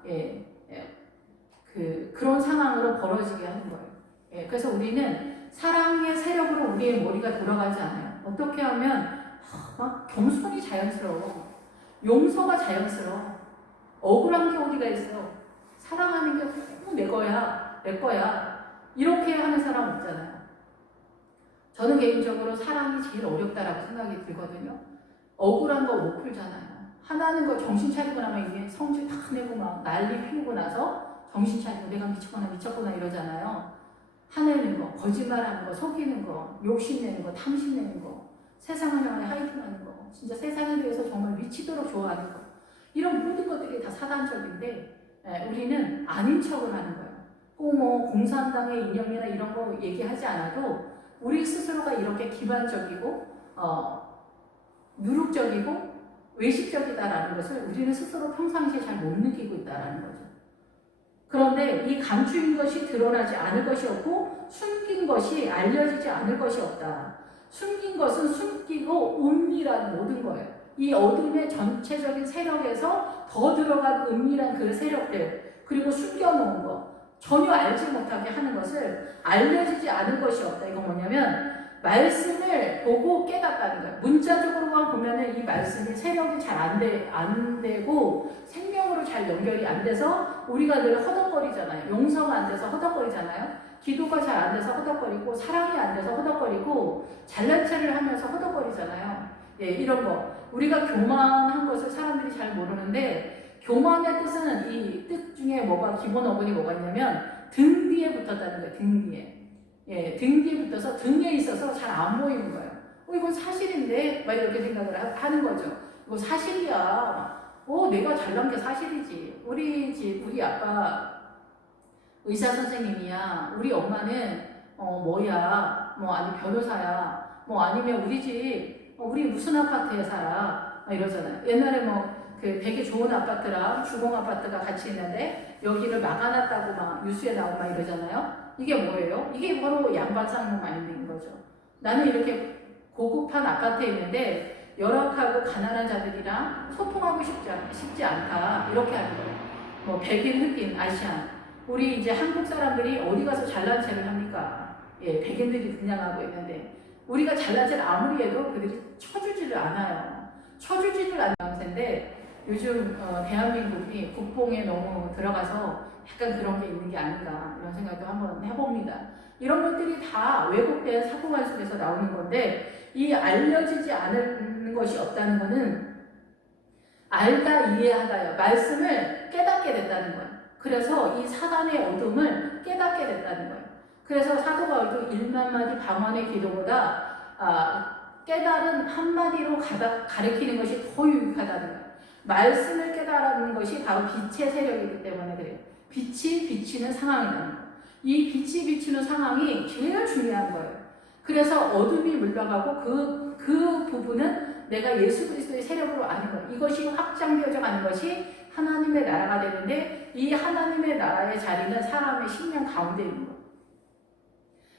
그런 상황으로 벌어지게 하는 거예요. 그래서 우리는 사랑의 세력으로 우리의 머리가 돌아가지 않아요. 어떻게 하면 막 겸손이 자연스러워. 용서가 자연스러워. 억울한 게 어디가 있어. 사랑하는 게 너무 내 거야. 내 거야. 이렇게 하는 사람 없잖아요. 저는 개인적으로 사랑이 제일 어렵다라고 생각이 들거든요. 억울한 거 못 풀잖아요. 하나는 거 정신 차리고 나면 이게 성질 다 내고 막 난리 피우고 나서 정신 차리고 내가 미쳤구나 이러잖아요. 화내는 거, 거짓말하는 거, 속이는 거, 욕심내는 거, 탐심내는 거, 세상을 향해 하이팅하는 거, 진짜 세상에 대해서 정말 미치도록 좋아하는 거, 이런 모든 것들이 다 사단적인데 우리는 아닌 척을 하는 거예요. 꼭 뭐 공산당의 이념이나 이런 거 얘기하지 않아도 우리 스스로가 이렇게 기반적이고 누룩적이고 외식적이다라는 것을 우리는 스스로 평상시에 잘 못 느끼고 있다라는 거죠. 그런데 이 감추인 것이 드러나지 않을 것이 없고 숨긴 것이 알려지지 않을 것이 없다. 숨긴 것은 숨기고 은밀한 모든 거예요. 이 어둠의 전체적인 세력에서 더 들어간 은밀한 그 세력들, 그리고 숨겨놓은 거, 전혀 알지 못하게 하는 것을 알려지지 않을 것이 없다. 이건 뭐냐면 말씀을 보고 깨닫다는 거예요. 문자적으로만 보면은 이 말씀이 세력이 잘 안 되고 생명으로 잘 연결이 안 돼서 우리가 늘 허덕거리잖아요. 용서가 안 돼서 허덕거리잖아요. 기도가 잘 안 돼서 허덕거리고 사랑이 안 돼서 허덕거리고 잘난 체를 하면서 허덕거리잖아요. 이런 거. 우리가 교만한 것을 사람들이 잘 모르는데 교만의 뜻은 이 뜻 중에 뭐가 기본 어근이 뭐가 있냐면 등 뒤에 붙었다는 거예요. 등 뒤에. 등 뒤에 붙어서 등에 있어서 잘 안 보이는 거예요. 이건 사실인데? 막 이렇게 생각을 하는 거죠. 이거 사실이야. 내가 잘난 게 사실이지. 우리 아빠 의사 선생님이야. 우리 엄마는 뭐야. 뭐 아니 변호사야. 뭐 아니면 우리 집 우리 무슨 아파트에 살아. 막 이러잖아요. 옛날에 되게 좋은 아파트랑 주공 아파트가 같이 있는데 여기를 막아놨다고 막 뉴스에 나오고 막 이러잖아요. 이게 뭐예요? 이게 바로 양반상무 마인드인 거죠. 나는 이렇게 고급한 아파트에 있는데 열악하고 가난한 자들이랑 소통하고 싶지 않다. 이렇게 하는 거예요. 뭐 백인, 흑인, 아시안. 우리 이제 한국 사람들이 어디 가서 잘난 체를 합니까? 백인들이 등장하고 있는데 우리가 잘난 체를 아무리 해도 그들이 쳐주지를 않아요. 쳐주지를 않을 텐데 요즘 대한민국이 국뽕에 너무 들어가서 약간 그런 게 있는 게 아닌가 이런 생각도 한번 해봅니다. 이런 것들이 다 왜곡된 사고관 속에서 나오는 건데 이 알려지지 않은 것이 없다는 것은 알다 이해하다요. 말씀을 깨닫게 됐다는 거예요. 그래서 이 사단의 어둠을 깨닫게 됐다는 거예요. 그래서 사도 바울도 1만 마디 방언의 기도보다 깨달은 한마디로 가르치는 것이 더 유익하다는 거예요. 말씀을 깨달은 것이 바로 빛의 세력이기 때문에 그래요. 빛이 비치는 상황이라는 거예요. 이 빛이 비치는 상황이 제일 중요한 거예요. 그래서 어둠이 물러가고 그 부분은 내가 예수 그리스도의 세력으로 아는 거예요. 이것이 확장되어져 가는 것이 하나님의 나라가 되는데 이 하나님의 나라의 자리는 사람의 심령 가운데 있는 거예요.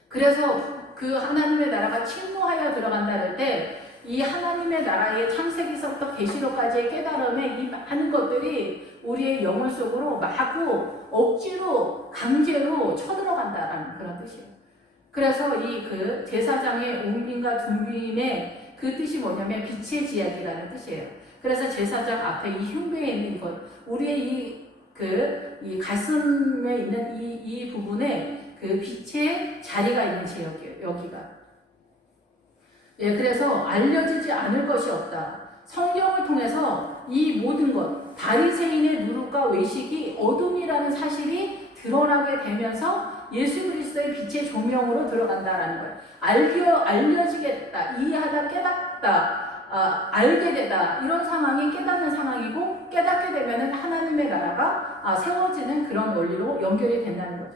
그래서 그 하나님의 나라가 침노하여 들어간다는 때 이 하나님의 나라의 창세기서부터 계시록까지의 깨달음에 이 많은 것들이 우리의 영혼 속으로 마구 억지로 강제로 쳐들어간다라는 그런 뜻이에요. 그래서 이 그 제사장의 옹빈과 둔빈의 그 뜻이 뭐냐면 빛의 지약이라는 뜻이에요. 그래서 제사장 앞에 이 흉배에 있는 것, 우리의 이 가슴에 있는 이 부분에 그 빛의 자리가 있는 지역이에요. 여기가. 그래서 알려지지 않을 것이 없다. 성경을 통해서 이 모든 것, 바리새인의 누룩과 외식이 어둠이라는 사실이 드러나게 되면서 예수 그리스도의 빛의 조명으로 들어간다라는 거예요. 알려지겠다, 이해하다, 깨닫다, 알게 되다 이런 상황이 깨닫는 상황이고 깨닫게 되면 하나님의 나라가 세워지는 그런 원리로 연결이 된다는 거죠.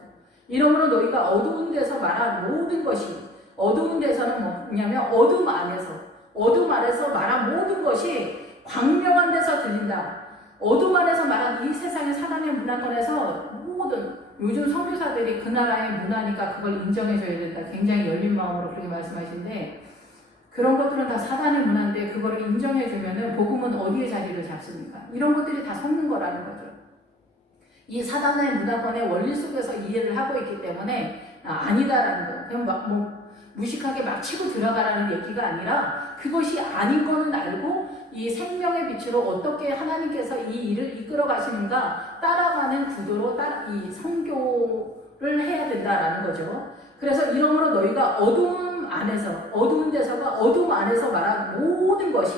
이러므로 너희가 어두운 데서 말한 모든 것이 어두운 데서는 뭐냐면 어둠 안에서 어둠 안에서 말한 모든 것이 광명한 데서 들린다. 어둠 안에서 말한 이 세상의 사단의 문화권에서 모든 요즘 선교사들이 그 나라의 문화니까 그걸 인정해줘야 된다. 굉장히 열린 마음으로 그렇게 말씀하시는데 그런 것들은 다 사단의 문화인데 그거를 인정해주면은 복음은 어디에 자리를 잡습니까? 이런 것들이 다 섞는 거라는 거죠. 이 사단의 문화권의 원리 속에서 이해를 하고 있기 때문에 아니다라는 거예요. 그냥 막 무식하게 막 치고 들어가라는 얘기가 아니라 그것이 아닌 거는 알고 이 생명의 빛으로 어떻게 하나님께서 이 일을 이끌어 가시는가 따라가는 구도로 이 선교를 해야 된다라는 거죠. 그래서 이러므로 너희가 어두운 데서가 어둠 안에서 말한 모든 것이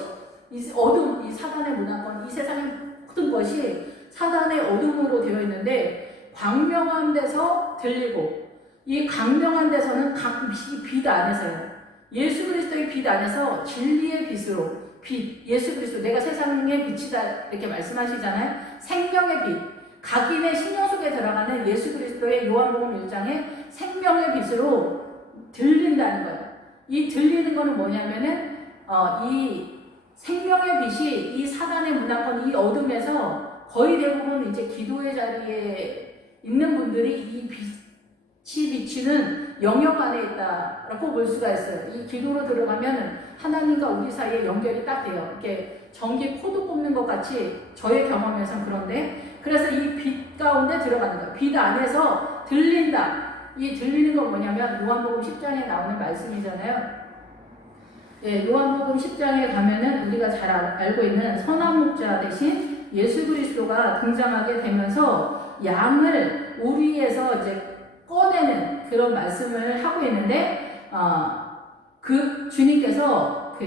이 사단의 문화권, 이 세상의 모든 것이 사단의 어둠으로 되어 있는데 광명한 데서 들리고 이 광명한 데서는 빛 안에서요. 예수 그리스도의 빛 안에서 진리의 빛으로 예수 그리스도 내가 세상의 빛이다 이렇게 말씀하시잖아요. 생명의 빛, 각인의 신령 속에 들어가는 예수 그리스도의 요한복음 1장의 생명의 빛으로 들린다는 거예요. 이 들리는 거는 뭐냐면은 이 생명의 빛이 이 사단의 문화권 이 어둠에서 거의 대부분 이제 기도의 자리에 있는 분들이 이 빛이 비치는 영역 안에 있다라고 볼 수가 있어요. 이 기도로 들어가면 하나님과 우리 사이에 연결이 딱 돼요. 이렇게 전기 코드 꼽는 것 같이 저의 경험에선 그런데 그래서 이 빛 가운데 들어가는 거예요. 빛 안에서 들린다. 이 들리는 건 뭐냐면 요한복음 10장에 나오는 말씀이잖아요. 예, 요한복음 10장에 가면은 우리가 잘 알고 있는 선한 목자 대신 예수 그리스도가 등장하게 되면서 양을 우리에서 이제 꺼내는 그런 말씀을 하고 있는데 그 주님께서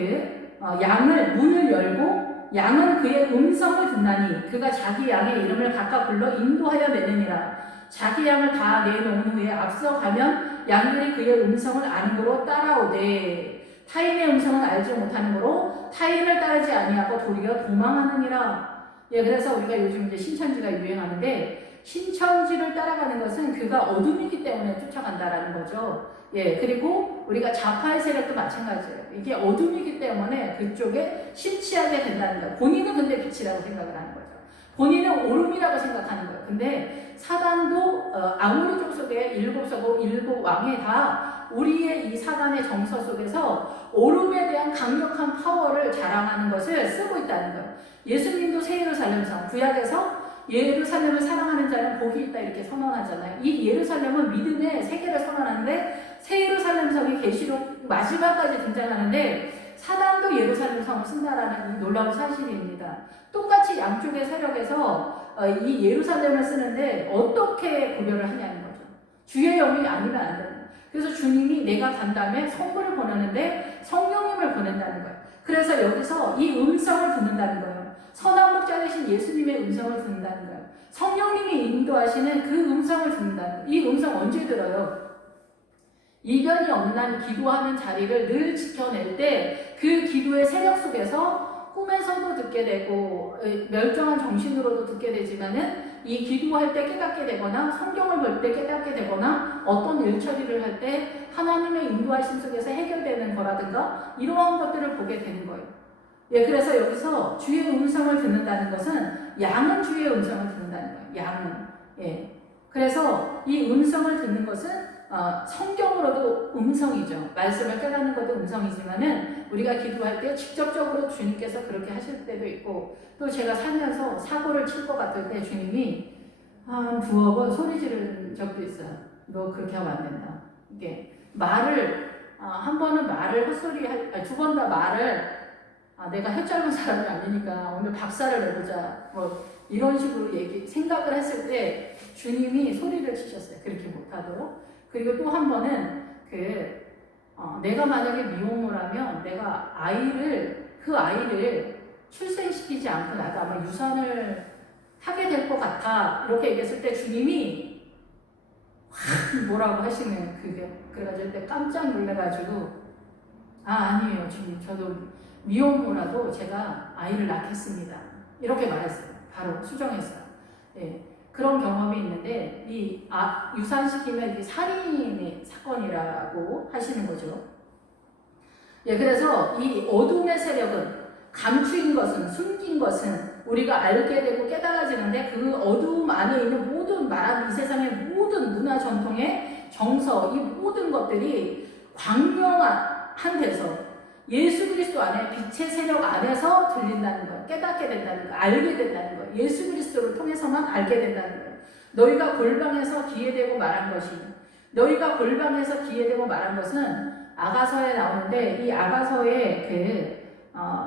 양을 문을 열고 양은 그의 음성을 듣나니 그가 자기 양의 이름을 각각 불러 인도하여 내느니라. 자기 양을 다 내놓은 후에 앞서가면 양들이 그의 음성을 아는 거로 따라오되 타인의 음성은 알지 못하는 거로 타인을 따르지 아니하고 도리어 도망하느니라. 예, 그래서 우리가 요즘 이제 신천지가 유행하는데 신천지를 따라가는 것은 그가 어둠이기 때문에 쫓아간다라는 거죠. 예, 그리고 우리가 좌파의 세력도 마찬가지예요. 이게 어둠이기 때문에 그쪽에 심취하게 된다는 거예요. 본인은 근데 빛이라고 생각을 하는 거죠. 본인은 오름이라고 생각하는 거예요. 근데 사단도 아무리 족속의 일곱 왕에 다 우리의 이 사단의 정서 속에서 오름에 대한 강력한 파워를 자랑하는 것을 쓰고 있다는 거예요. 예수님도 새 예루살렘성 구약에서 예루살렘을 사랑하는 자는 복이 있다 이렇게 선언하잖아요. 이 예루살렘은 믿음의 세계를 선언하는데 새 예루살렘성이 계시록 마지막까지 등장하는데 사단도 예루살렘 성을 쓴다라는 이 놀라운 사실입니다. 똑같이 양쪽의 세력에서 이 예루살렘을 쓰는데 어떻게 구별을 하냐는 거죠. 주의 영이 아니면 안 되는 거예요. 그래서 주님이 내가 간 다음에 성부를 보내는데 성령님을 보낸다는 거예요. 그래서 여기서 이 음성을 듣는다는 거예요. 선한 목자 되신 예수님의 음성을 듣는다는 거예요. 성령님이 인도하시는 그 음성을 듣는다는 거예요. 이 음성 언제 들어요? 이변이 없는 한 기도하는 자리를 늘 지켜낼 때 그 기도의 세력 속에서 꿈에서도 듣게 되고 멸정한 정신으로도 듣게 되지만은 이 기도할 때 깨닫게 되거나 성경을 볼 때 깨닫게 되거나 어떤 일 처리를 할 때 하나님의 인도하심 속에서 해결되는 거라든가 이러한 것들을 보게 되는 거예요. 예, 그래서 여기서 주의 음성을 듣는다는 것은 양은 주의 음성을 듣는다는 거예요. 양은. 예. 그래서 이 음성을 듣는 것은 성경으로도 음성이죠. 말씀을 깨닫는 것도 음성이지만은 우리가 기도할 때 직접적으로 주님께서 그렇게 하실 때도 있고 또 제가 살면서 사고를 칠 것 같을 때 주님이 두어 번 소리 지른 적도 있어요. 너 그렇게 하면 안 된다. 이게 말을 한 번은 말을 헛소리 두 번 다 말을 내가 혀 짧은 사람이 아니니까 오늘 박살을 내보자 뭐 이런 식으로 생각을 했을 때 주님이 소리를 치셨어요. 그렇게 못하도록. 그리고 또 한 번은 내가 만약에 미혼모라면 내가 그 아이를 출생시키지 않고 나도 아마 유산을 하게 될 것 같아 이렇게 얘기했을 때 주님이 확 뭐라고 하시는 그래가지고 그때 깜짝 놀래가지고 아니에요 주님 저도 미혼모라도 제가 아이를 낳겠습니다 이렇게 말했어요. 바로 수정했어요. 예. 그런 경험이 있는데 유산시키면 살인의 사건이라고 하시는 거죠. 예, 그래서 이 어둠의 세력은 감추인 것은, 숨긴 것은 우리가 알게 되고 깨달아지는데 그 어두움 안에 있는 모든 말하는 이 세상의 모든 문화 전통의 정서, 이 모든 것들이 광명한 데서 예수 그리스도 안에 빛의 세력 안에서 들린다는 거예요. 깨닫게 된다는 거예요. 알게 된다는 거예요. 예수 그리스도를 통해서만 알게 된다는 거예요. 너희가 골방에서 기회되고 말한 것이, 너희가 골방에서 기회되고 말한 것은 아가서에 나오는데, 이 아가서에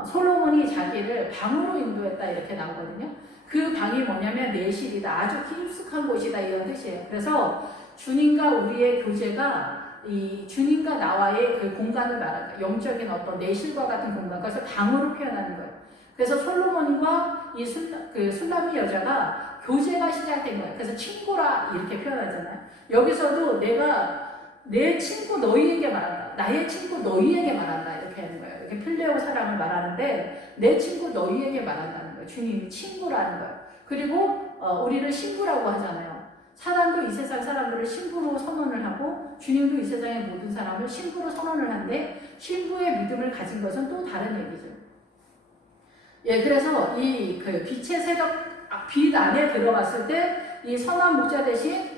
솔로몬이 자기를 방으로 인도했다 이렇게 나오거든요. 그 방이 뭐냐면 내실이다, 아주 깊숙한 곳이다 이런 뜻이에요. 그래서 주님과 우리의 교제가 이 주님과 나와의 그 공간을 말하는 영적인 어떤 내실과 같은 공간, 그래서 방으로 표현하는 거예요. 그래서 솔로몬과 이 술람미 여자가 교제가 시작된 거예요. 그래서 친구라 이렇게 표현하잖아요. 여기서도 내가 내 친구 너희에게 말한다, 나의 친구 너희에게 말한다 이렇게 하는 거예요. 이렇게 필레오 사랑을 말하는데 내 친구 너희에게 말한다는 거예요. 주님이 친구라는 거예요. 그리고 우리를 신부라고 하잖아요. 사람도 이 세상 사람들을 신부로 선언을 하고 주님도 이 세상의 모든 사람을 신부로 선언을 하는데 신부의 믿음을 가진 것은 또 다른 얘기죠. 예, 그래서 이 빛의 세력, 빛 안에 들어갔을 때 이 선한 목자 대신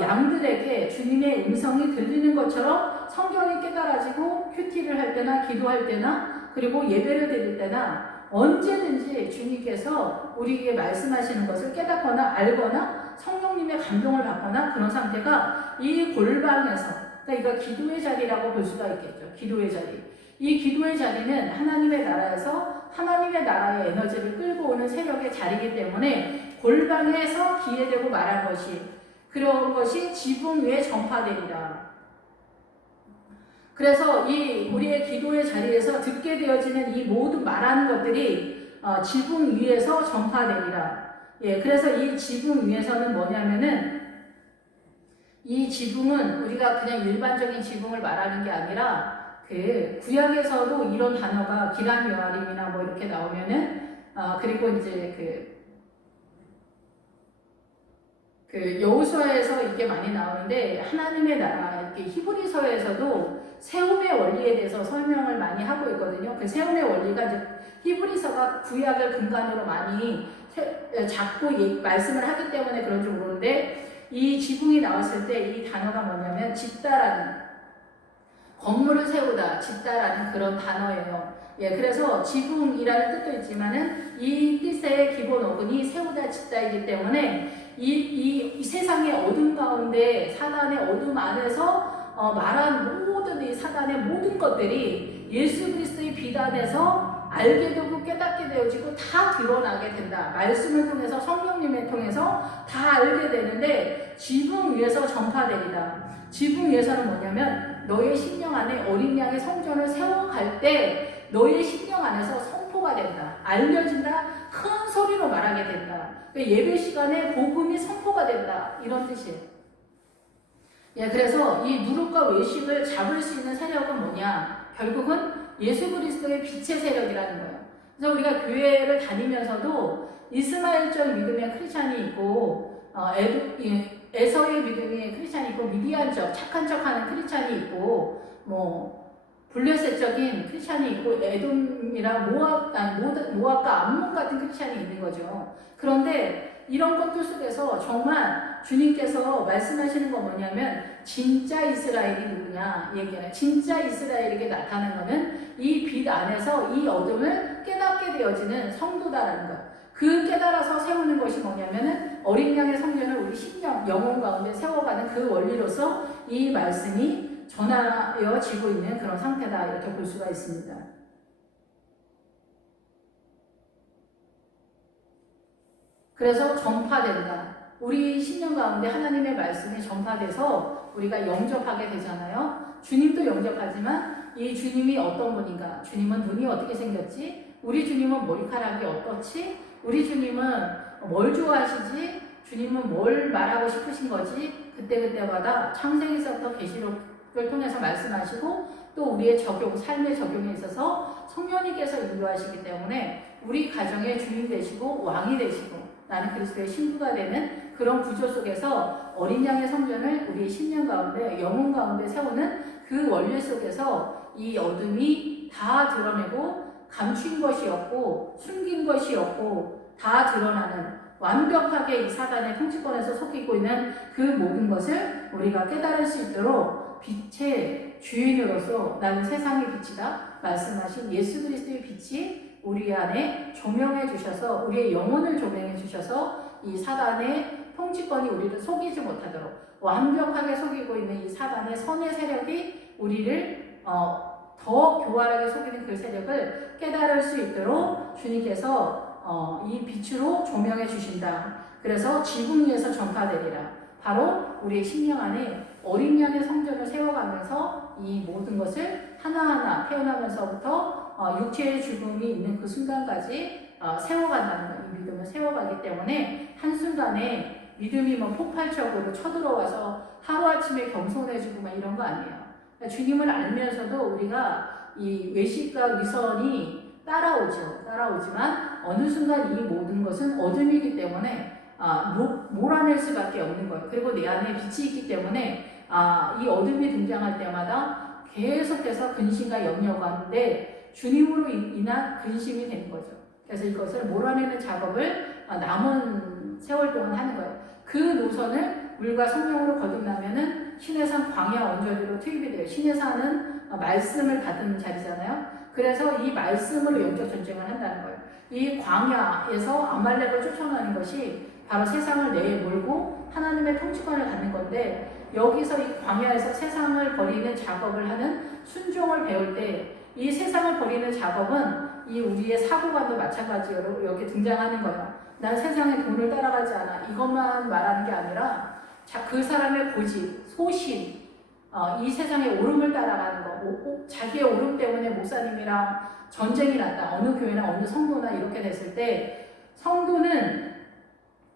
양들에게 주님의 음성이 들리는 것처럼 성경이 깨달아지고 큐티를 할 때나 기도할 때나 그리고 예배를 드릴 때나 언제든지 주님께서 우리에게 말씀하시는 것을 깨닫거나 알거나 성령님의 감동을 받거나 그런 상태가 이 골방에서, 그러니까 이거 기도의 자리라고 볼 수가 있겠죠. 기도의 자리. 이 기도의 자리는 하나님의 나라에서 하나님의 나라의 에너지를 끌고 오는 세력의 자리이기 때문에 골방에서 기회되고 말한 것이, 그런 것이 지붕 위에 전파되리라. 그래서 이 우리의 기도의 자리에서 듣게 되어지는 이 모든 말하는 것들이 지붕 위에서 전파되리라. 예, 그래서 이 지붕 위에서는 뭐냐면은 이 지붕은 우리가 그냥 일반적인 지붕을 말하는 게 아니라 구약에서도 이런 단어가 기람 여아림이나 뭐 이렇게 나오면은 그리고 이제 여호수아에서 이게 많이 나오는데 하나님의 나라, 이렇게 히브리서에서도 세움의 원리에 대해서 설명을 많이 하고 있거든요. 그 세움의 원리가 이제 히브리서가 구약을 근간으로 많이 잡고 말씀을 하기 때문에 그런지 모르는데 이 지붕이 나왔을 때 이 단어가 뭐냐면 짓다라는, 건물을 세우다, 짓다라는 그런 단어예요. 예, 그래서 지붕이라는 뜻도 있지만은 이 뜻의 기본 어근이 세우다, 짓다이기 때문에 이 세상의 어둠 가운데 사단의 어둠 안에서 말한 모든 이 사단의 모든 것들이 예수 그리스도의 빛 안에서 알게 되고 깨닫게 되어지고 다 드러나게 된다. 말씀을 통해서 성령님을 통해서 다 알게 되는데 지붕 위에서 전파되리다. 지붕 위에서는 뭐냐면 너의 심령 안에 어린 양의 성전을 세워갈 때 너의 심령 안에서 선포가 된다. 알려진다. 큰 소리로 말하게 된다. 예배 시간에 복음이 선포가 된다. 이런 뜻이에요. 예, 그래서 이 누룩과 외식을 잡을 수 있는 세력은 뭐냐? 결국은 예수 그리스도의 빛의 세력이라는 거예요. 그래서 우리가 교회를 다니면서도 이스마엘적 믿음의 크리스찬이 있고 에서의 믿음의 크리스찬이 있고 미디안적 착한 척하는 크리스찬이 있고 뭐 블레셋적인 크리스찬이 있고 에돔이랑 모압과 암몬 같은 크리스찬이 있는 거죠. 그런데 이런 것들 속에서 정말 주님께서 말씀하시는 건 뭐냐면 진짜 이스라엘이 누구냐 얘기해요. 진짜 이스라엘에게 나타나는 것은 이 빛 안에서 이 어둠을 깨닫게 되어지는 성도다라는 것. 그 깨달아서 세우는 것이 뭐냐면은 어린 양의 성전을 우리 심령, 영혼 가운데 세워가는 그 원리로서 이 말씀이 전하여지고 있는 그런 상태다 이렇게 볼 수가 있습니다. 그래서 전파된다. 우리 심령 가운데 하나님의 말씀이 전파돼서 우리가 영접하게 되잖아요. 주님도 영접하지만 이 주님이 어떤 분인가? 주님은 눈이 어떻게 생겼지? 우리 주님은 머리카락이 어떻지? 우리 주님은 뭘 좋아하시지? 주님은 뭘 말하고 싶으신 거지? 그때마다 창세기서부터 계시록을 통해서 말씀하시고 또 우리의 삶의 적용에 있어서 성령님께서 인도하시기 때문에 우리 가정의 주인 되시고 왕이 되시고 나는 그리스도의 신부가 되는 그런 구조 속에서 어린 양의 성전을 우리 심령 가운데 영혼 가운데 세우는 그 원리 속에서 이 어둠이 주님이 다 드러내고 감춘 것이 없고 숨긴 것이 없고 다 드러나는 완벽하게 이 사단의 통치권에서 속히고 있는 그 모든 것을 우리가 깨달을 수 있도록 빛의 주인으로서 나는 세상의 빛이다 말씀하신 예수 그리스도의 빛이 우리 안에 조명해 주셔서 우리의 영혼을 조명해 주셔서 이 사단의 통치권이 우리를 속이지 못하도록 완벽하게 속이고 있는 이 사단의 선의 세력이 우리를 더 교활하게 속이는 그 세력을 깨달을 수 있도록 주님께서 이 빛으로 조명해 주신다. 그래서 지붕 위에서 전파되리라. 바로 우리의 심령 안에 어린 양의 성전을 세워가면서 이 모든 것을 하나하나 태어나면서부터 육체의 죽음이 있는 그 순간까지 세워간다는 것, 이 믿음을 세워가기 때문에 한순간에 믿음이 뭐 폭발적으로 쳐들어와서 하루아침에 겸손해지고 막 이런 거 아니에요. 그러니까 주님을 알면서도 우리가 이 외식과 위선이 따라오지만 어느 순간 이 모든 것은 어둠이기 때문에 몰아낼 수밖에 없는 거예요. 그리고 내 안에 빛이 있기 때문에 이 어둠이 등장할 때마다 계속해서 근심과 염려가 하는데 주님으로 인한 근심이 되는 거죠. 그래서 이것을 몰아내는 작업을 남은 세월 동안 하는 거예요. 그 노선을 물과 성령으로 거듭나면은 신의 산 광야 언저리로 투입이 돼요. 신의 산은 말씀을 받은 자리잖아요. 그래서 이 말씀으로 영적 전쟁을 한다는 거예요. 이 광야에서 아말렉을 쫓아내는 것이 바로 세상을 내몰고 하나님의 통치권을 갖는 건데 여기서 이 광야에서 세상을 버리는 작업을 하는 순종을 배울 때 이 세상을 버리는 작업은 이 우리의 사고관도 마찬가지로 여기 등장하는 거예요. 난 세상의 돈을 따라가지 않아. 이것만 말하는 게 아니라 그 사람의 고집, 소신, 이 세상의 오름을 따라가는 거. 자기의 오름 때문에 목사님이랑 전쟁이 났다. 어느 교회나 어느 성도나 이렇게 됐을 때 성도는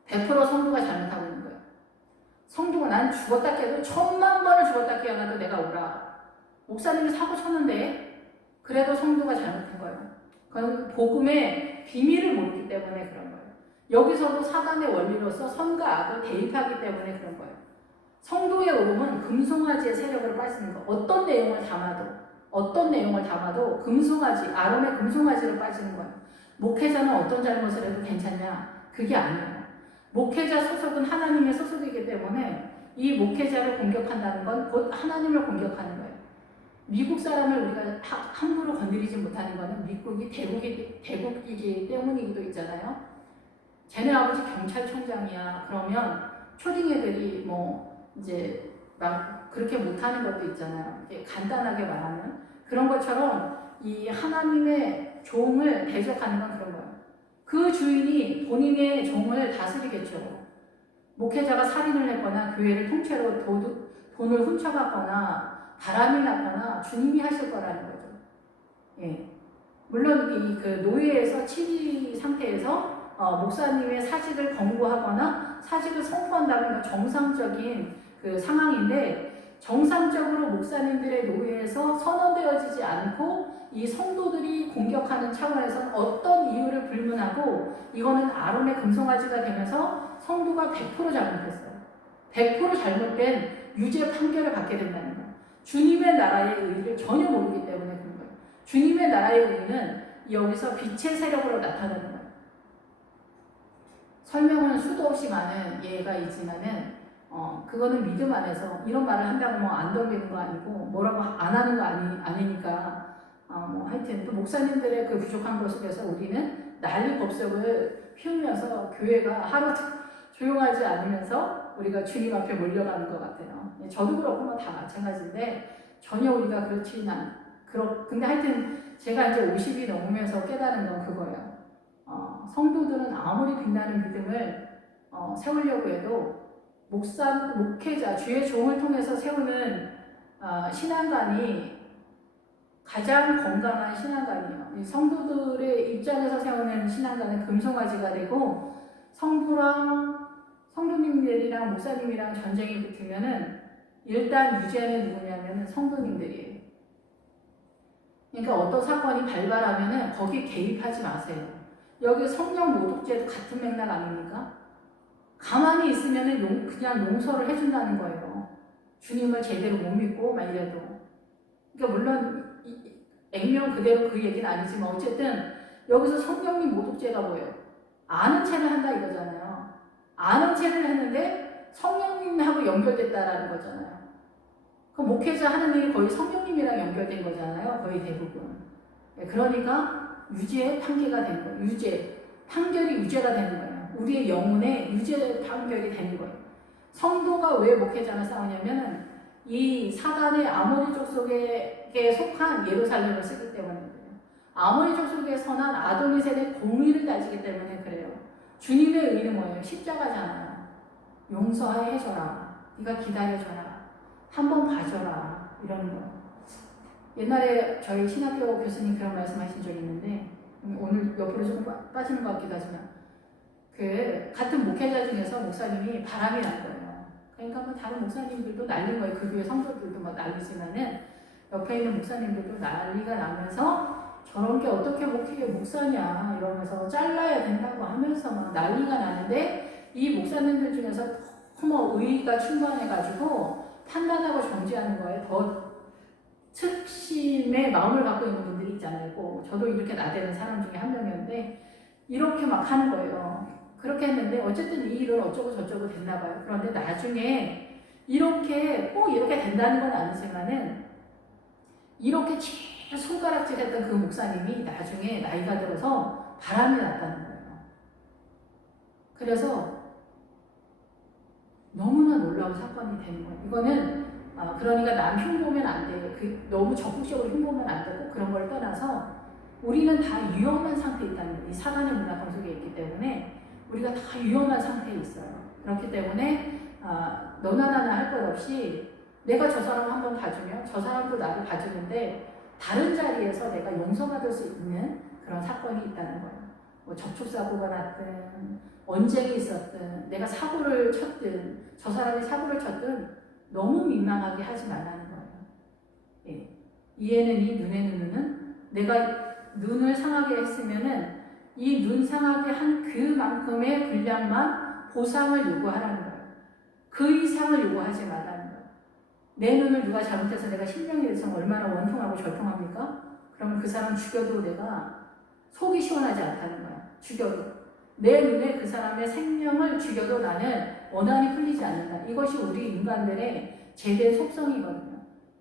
100% 성도가 잘못하고 있는 거예요. 성도가 난 죽었다 깨도 1000,000번을 죽었다 깨어나도 내가 오라. 목사님이 사고 쳤는데 그래도 성도가 잘못한 거예요. 그건 복음의 비밀을 모르기 때문에 그런 거예요. 여기서도 사단의 원리로서 선과 악을 대입하기 때문에 그런 거예요. 성도의 오름은 금송아지의 세력으로 빠지는 거. 어떤 내용을 담아도 금송아지, 아론의 금송아지로 빠지는 거예요. 목회자는 어떤 잘못을 해도 괜찮냐? 그게 아니에요. 목회자 소속은 하나님의 소속이기 때문에 이 목회자를 공격한다는 건 곧 하나님을 공격하는 거예요. 미국 사람을 우리가 함부로 건드리지 못하는 거는 미국이 대국이기 때문이기도 있잖아요. 쟤네 아버지 경찰청장이야. 그러면 초딩 애들이 뭐 이제 막 그렇게 못하는 것도 있잖아요. 간단하게 말하면 그런 것처럼 이 하나님의 종을 대적하는 건 그런 거예요. 그 주인이 본인의 종을 다스리겠죠. 목회자가 살인을 했거나 교회를 통째로 돈을 훔쳐갔거나 바람이 났거나 주님이 하실 거라는 거죠. 예. 물론 이 그 노예에서 치리 상태에서 목사님의 사직을 권고하거나 사직을 선포한다는 건 정상적인 그 상황인데 정상적으로 목사님들의 노예에서 선언되어지지 않고 이 성도들이 공격하는 차원에서 어떤 이유를 불문하고 이거는 아론의 금송아지가 되면서 성도가 100% 잘못했어요. 100% 잘못된 유죄 판결을 받게 된다는 거예요. 주님의 나라의 의의를 전혀 모르기 때문에 그런 거예요. 주님의 나라의 의의는 여기서 빛의 세력으로 나타나는 거예요. 설명은 수도 없이 많은 예가 있지만은 그거는 믿음 안에서 이런 말을 한다고 뭐 안 덤비는 거 아니고 뭐라고 안 하는 거 아니니까 뭐 하여튼 또 목사님들의 그 부족한 모습에서 우리는 난리 법석을 피우면서 교회가 하루 조용하지 않으면서 우리가 주님 앞에 몰려가는 것 같아요. 저도 그렇고 뭐 다 마찬가지인데 전혀 우리가 그렇지는 근데 하여튼 제가 이제 50이 넘으면서 깨달은 건 그거예요. 성도들은 아무리 빛나는 믿음을 세우려고 해도 목회자, 주의 종을 통해서 세우는 신앙관이 가장 건강한 신앙관이에요. 이 성도들의 입장에서 세우는 신앙관은 금송아지가 되고 성도님들이랑 목사님이랑 전쟁이 붙으면은 일단 유죄는 누구냐면은 성도님들이에요. 그러니까 어떤 사건이 발발하면은 거기 개입하지 마세요. 여기 성령 모독죄도 같은 맥락 아닙니까? 가만히 있으면은 그냥 용서를 해준다는 거예요. 주님을 제대로 못 믿고 막 이래도. 그러니까 물론 액면 그대로 그 얘기는 아니지만 어쨌든 여기서 성령님 모독죄가 뭐예요? 아는 체를 한다 이거잖아요. 아는 체를 했는데 성령님하고 연결됐다라는 거잖아요. 그 목회자 하는 일이 거의 성령님이랑 연결된 거잖아요. 거의 대부분. 그러니까 유죄 판결가 되는 거예요. 판결이 유죄가 되는 거예요. 우리의 영혼에 유죄 판결이 되는 거예요. 성도가 왜 목회자랑 싸우냐면 이 사단의 아모리 족속에 속한 예루살렘을 쓰기 때문에 그래요. 아모리 족속에 선한 아도니셀의 공의를 따지기 때문에 그래요. 주님의 의는 뭐예요? 십자가잖아요. 용서해 해줘라. 네가 기다려줘라. 한번 봐줘라. 이러는 거예요. 옛날에 저희 신학교 교수님 그런 말씀하신 적이 있는데 오늘 옆으로 조금 빠지는 것 같기도 하지만 그 같은 목회자 중에서 목사님이 바람이 난 거예요. 그러니까 뭐 다른 목사님들도 난린 거예요. 그 교회 성도들도 막 난리지만은 옆에 있는 목사님들도 난리가 나면서 저런 게 어떻게 목사냐 이러면서 잘라야 된다고 하면서 막 난리가 나는데 이 목사님들 중에서 너무 의의가 충만해가지고 판단하고 정지하는 거에 더 특심의 마음을 갖고 있는 분들이 있잖아요. 저도 이렇게 나대는 사람 중에 한 명이었는데 이렇게 막 하는 거예요. 그렇게 했는데 어쨌든 이 일은 어쩌고 저쩌고 됐나 봐요. 그런데 나중에 이렇게 꼭 이렇게 된다는 건 아니지만은 이렇게 제일 손가락질 했던 그 목사님이 나중에 나이가 들어서 바람이 났다는 거예요. 그래서 너무나 놀라운 사건이 되는 거예요. 이거는 그러니까 남 흉보면 안 돼요. 너무 적극적으로 흉보면 안 되고 그런 걸 떠나서 우리는 다 위험한 상태에 있다는 거예요. 이 사단의 문화권 속에 있기 때문에 우리가 다 위험한 상태에 있어요. 그렇기 때문에 너나 나나 할 것 없이 내가 저 사람을 한번 봐주면 저 사람도 나를 봐주는데 다른 자리에서 내가 용서받을 수 있는 그런 사건이 있다는 거예요. 뭐 접촉사고가 났든 언쟁이 있었든 내가 사고를 쳤든 저 사람이 사고를 쳤든 너무 민망하게 하지 말라는 거예요. 예. 이에는 이 눈의 눈은 내가 눈을 상하게 했으면은 이 눈 상하게 한 그만큼의 분량만 보상을 요구하라는 거예요. 그 이상을 요구하지 말라는 거예요. 내 눈을 누가 잘못해서 내가 신명이 돼서 얼마나 원통하고 절통합니까? 그러면 그 사람 죽여도 내가 속이 시원하지 않다는 거야. 죽여도. 내 눈에 그 사람의 생명을 죽여도 나는 원한이 풀리지 않는다. 이것이 우리 인간들의 제대 속성이거든요.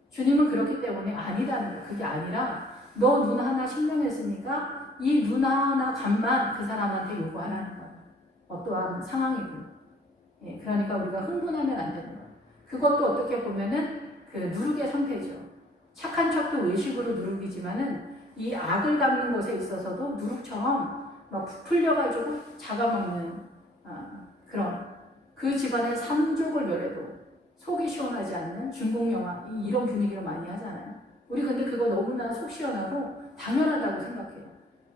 주님은 그렇기 때문에 아니다는 거예요. 그게 아니라 너 눈 하나 신명했으니까 이 눈 하나 값만 그 사람한테 요구하라는 거예요. 어떠한 상황이든. 예, 그러니까 우리가 흥분하면 안 되는 거예요. 그것도 어떻게 보면은 그 누룩의 상태죠. 착한 척도 외식으로 누룩이지만은 이 악을 갚는 것에 있어서도 누룩처럼 막 부풀려가지고 잡아먹는 그런 그 집안의 삼족을 멸해도 속이 시원하지 않는 중국 영화 이런 분위기로 많이 하잖아요. 우리 근데 그거 너무나 속 시원하고 당연하다고 생각해요.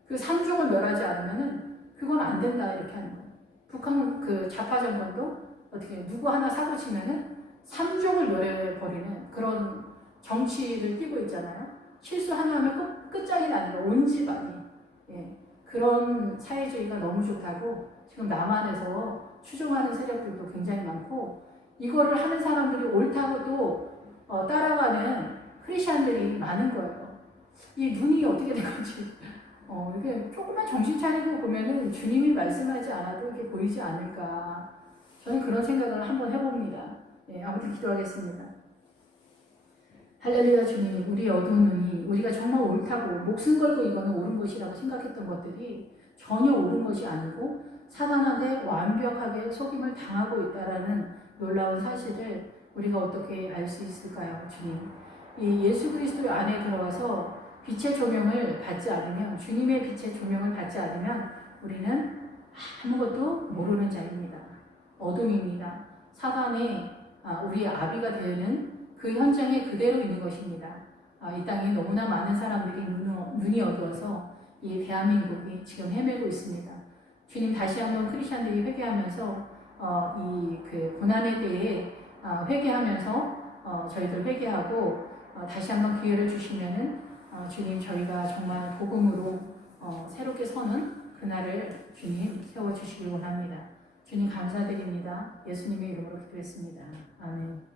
그 삼족을 멸하지 않으면은 그건 안 된다 이렇게 하는 거예요. 북한 그 좌파 정권도 어떻게 누구 하나 사고 치면은 삼족을 멸해버리는 그런 정치를 띠고 있잖아요. 실수 하나 하면 끝장이 나는 거예요. 온 집안이. 예. 그런 사회주의가 너무 좋다고 지금 남한에서 추종하는 세력들도 굉장히 많고 이거를 하는 사람들이 옳다고 또 따라가는 크리스찬들이 많은 거예요. 이 눈이 어떻게 된 건지 이게 조금만 정신 차리고 보면은 주님이 말씀하지 않아도 이게 보이지 않을까. 저는 그런 생각을 한번 해봅니다. 예, 아무튼 기도하겠습니다. 할렐루야. 주님, 우리의 어두운 눈이 우리가 정말 옳다고 목숨 걸고 이거는 옳은 것이라고 생각했던 것들이 전혀 옳은 것이 아니고 사단한테 완벽하게 속임을 당하고 있다라는 놀라운 사실을 우리가 어떻게 알 수 있을까요, 주님? 이 예수 그리스도 안에 들어와서 빛의 조명을 받지 않으면, 주님의 빛의 조명을 받지 않으면 우리는 아무것도 모르는 자입니다. 어둠입니다. 사단의 우리의 아비가 되는 그 현장에 그대로 있는 것입니다. 이 땅에 너무나 많은 사람들이 눈이 어두워서 이 대한민국이 지금 헤매고 있습니다. 주님, 다시 한번 크리스찬들이 회개하면서 이 그 고난에 대해 회개하면서 저희들 회개하고 다시 한번 기회를 주시면은 주님, 저희가 정말 복음으로 새롭게 서는 그날을 주님 세워주시길 원합니다. 주님 감사드립니다. 예수님의 이름으로 기도했습니다. 아멘.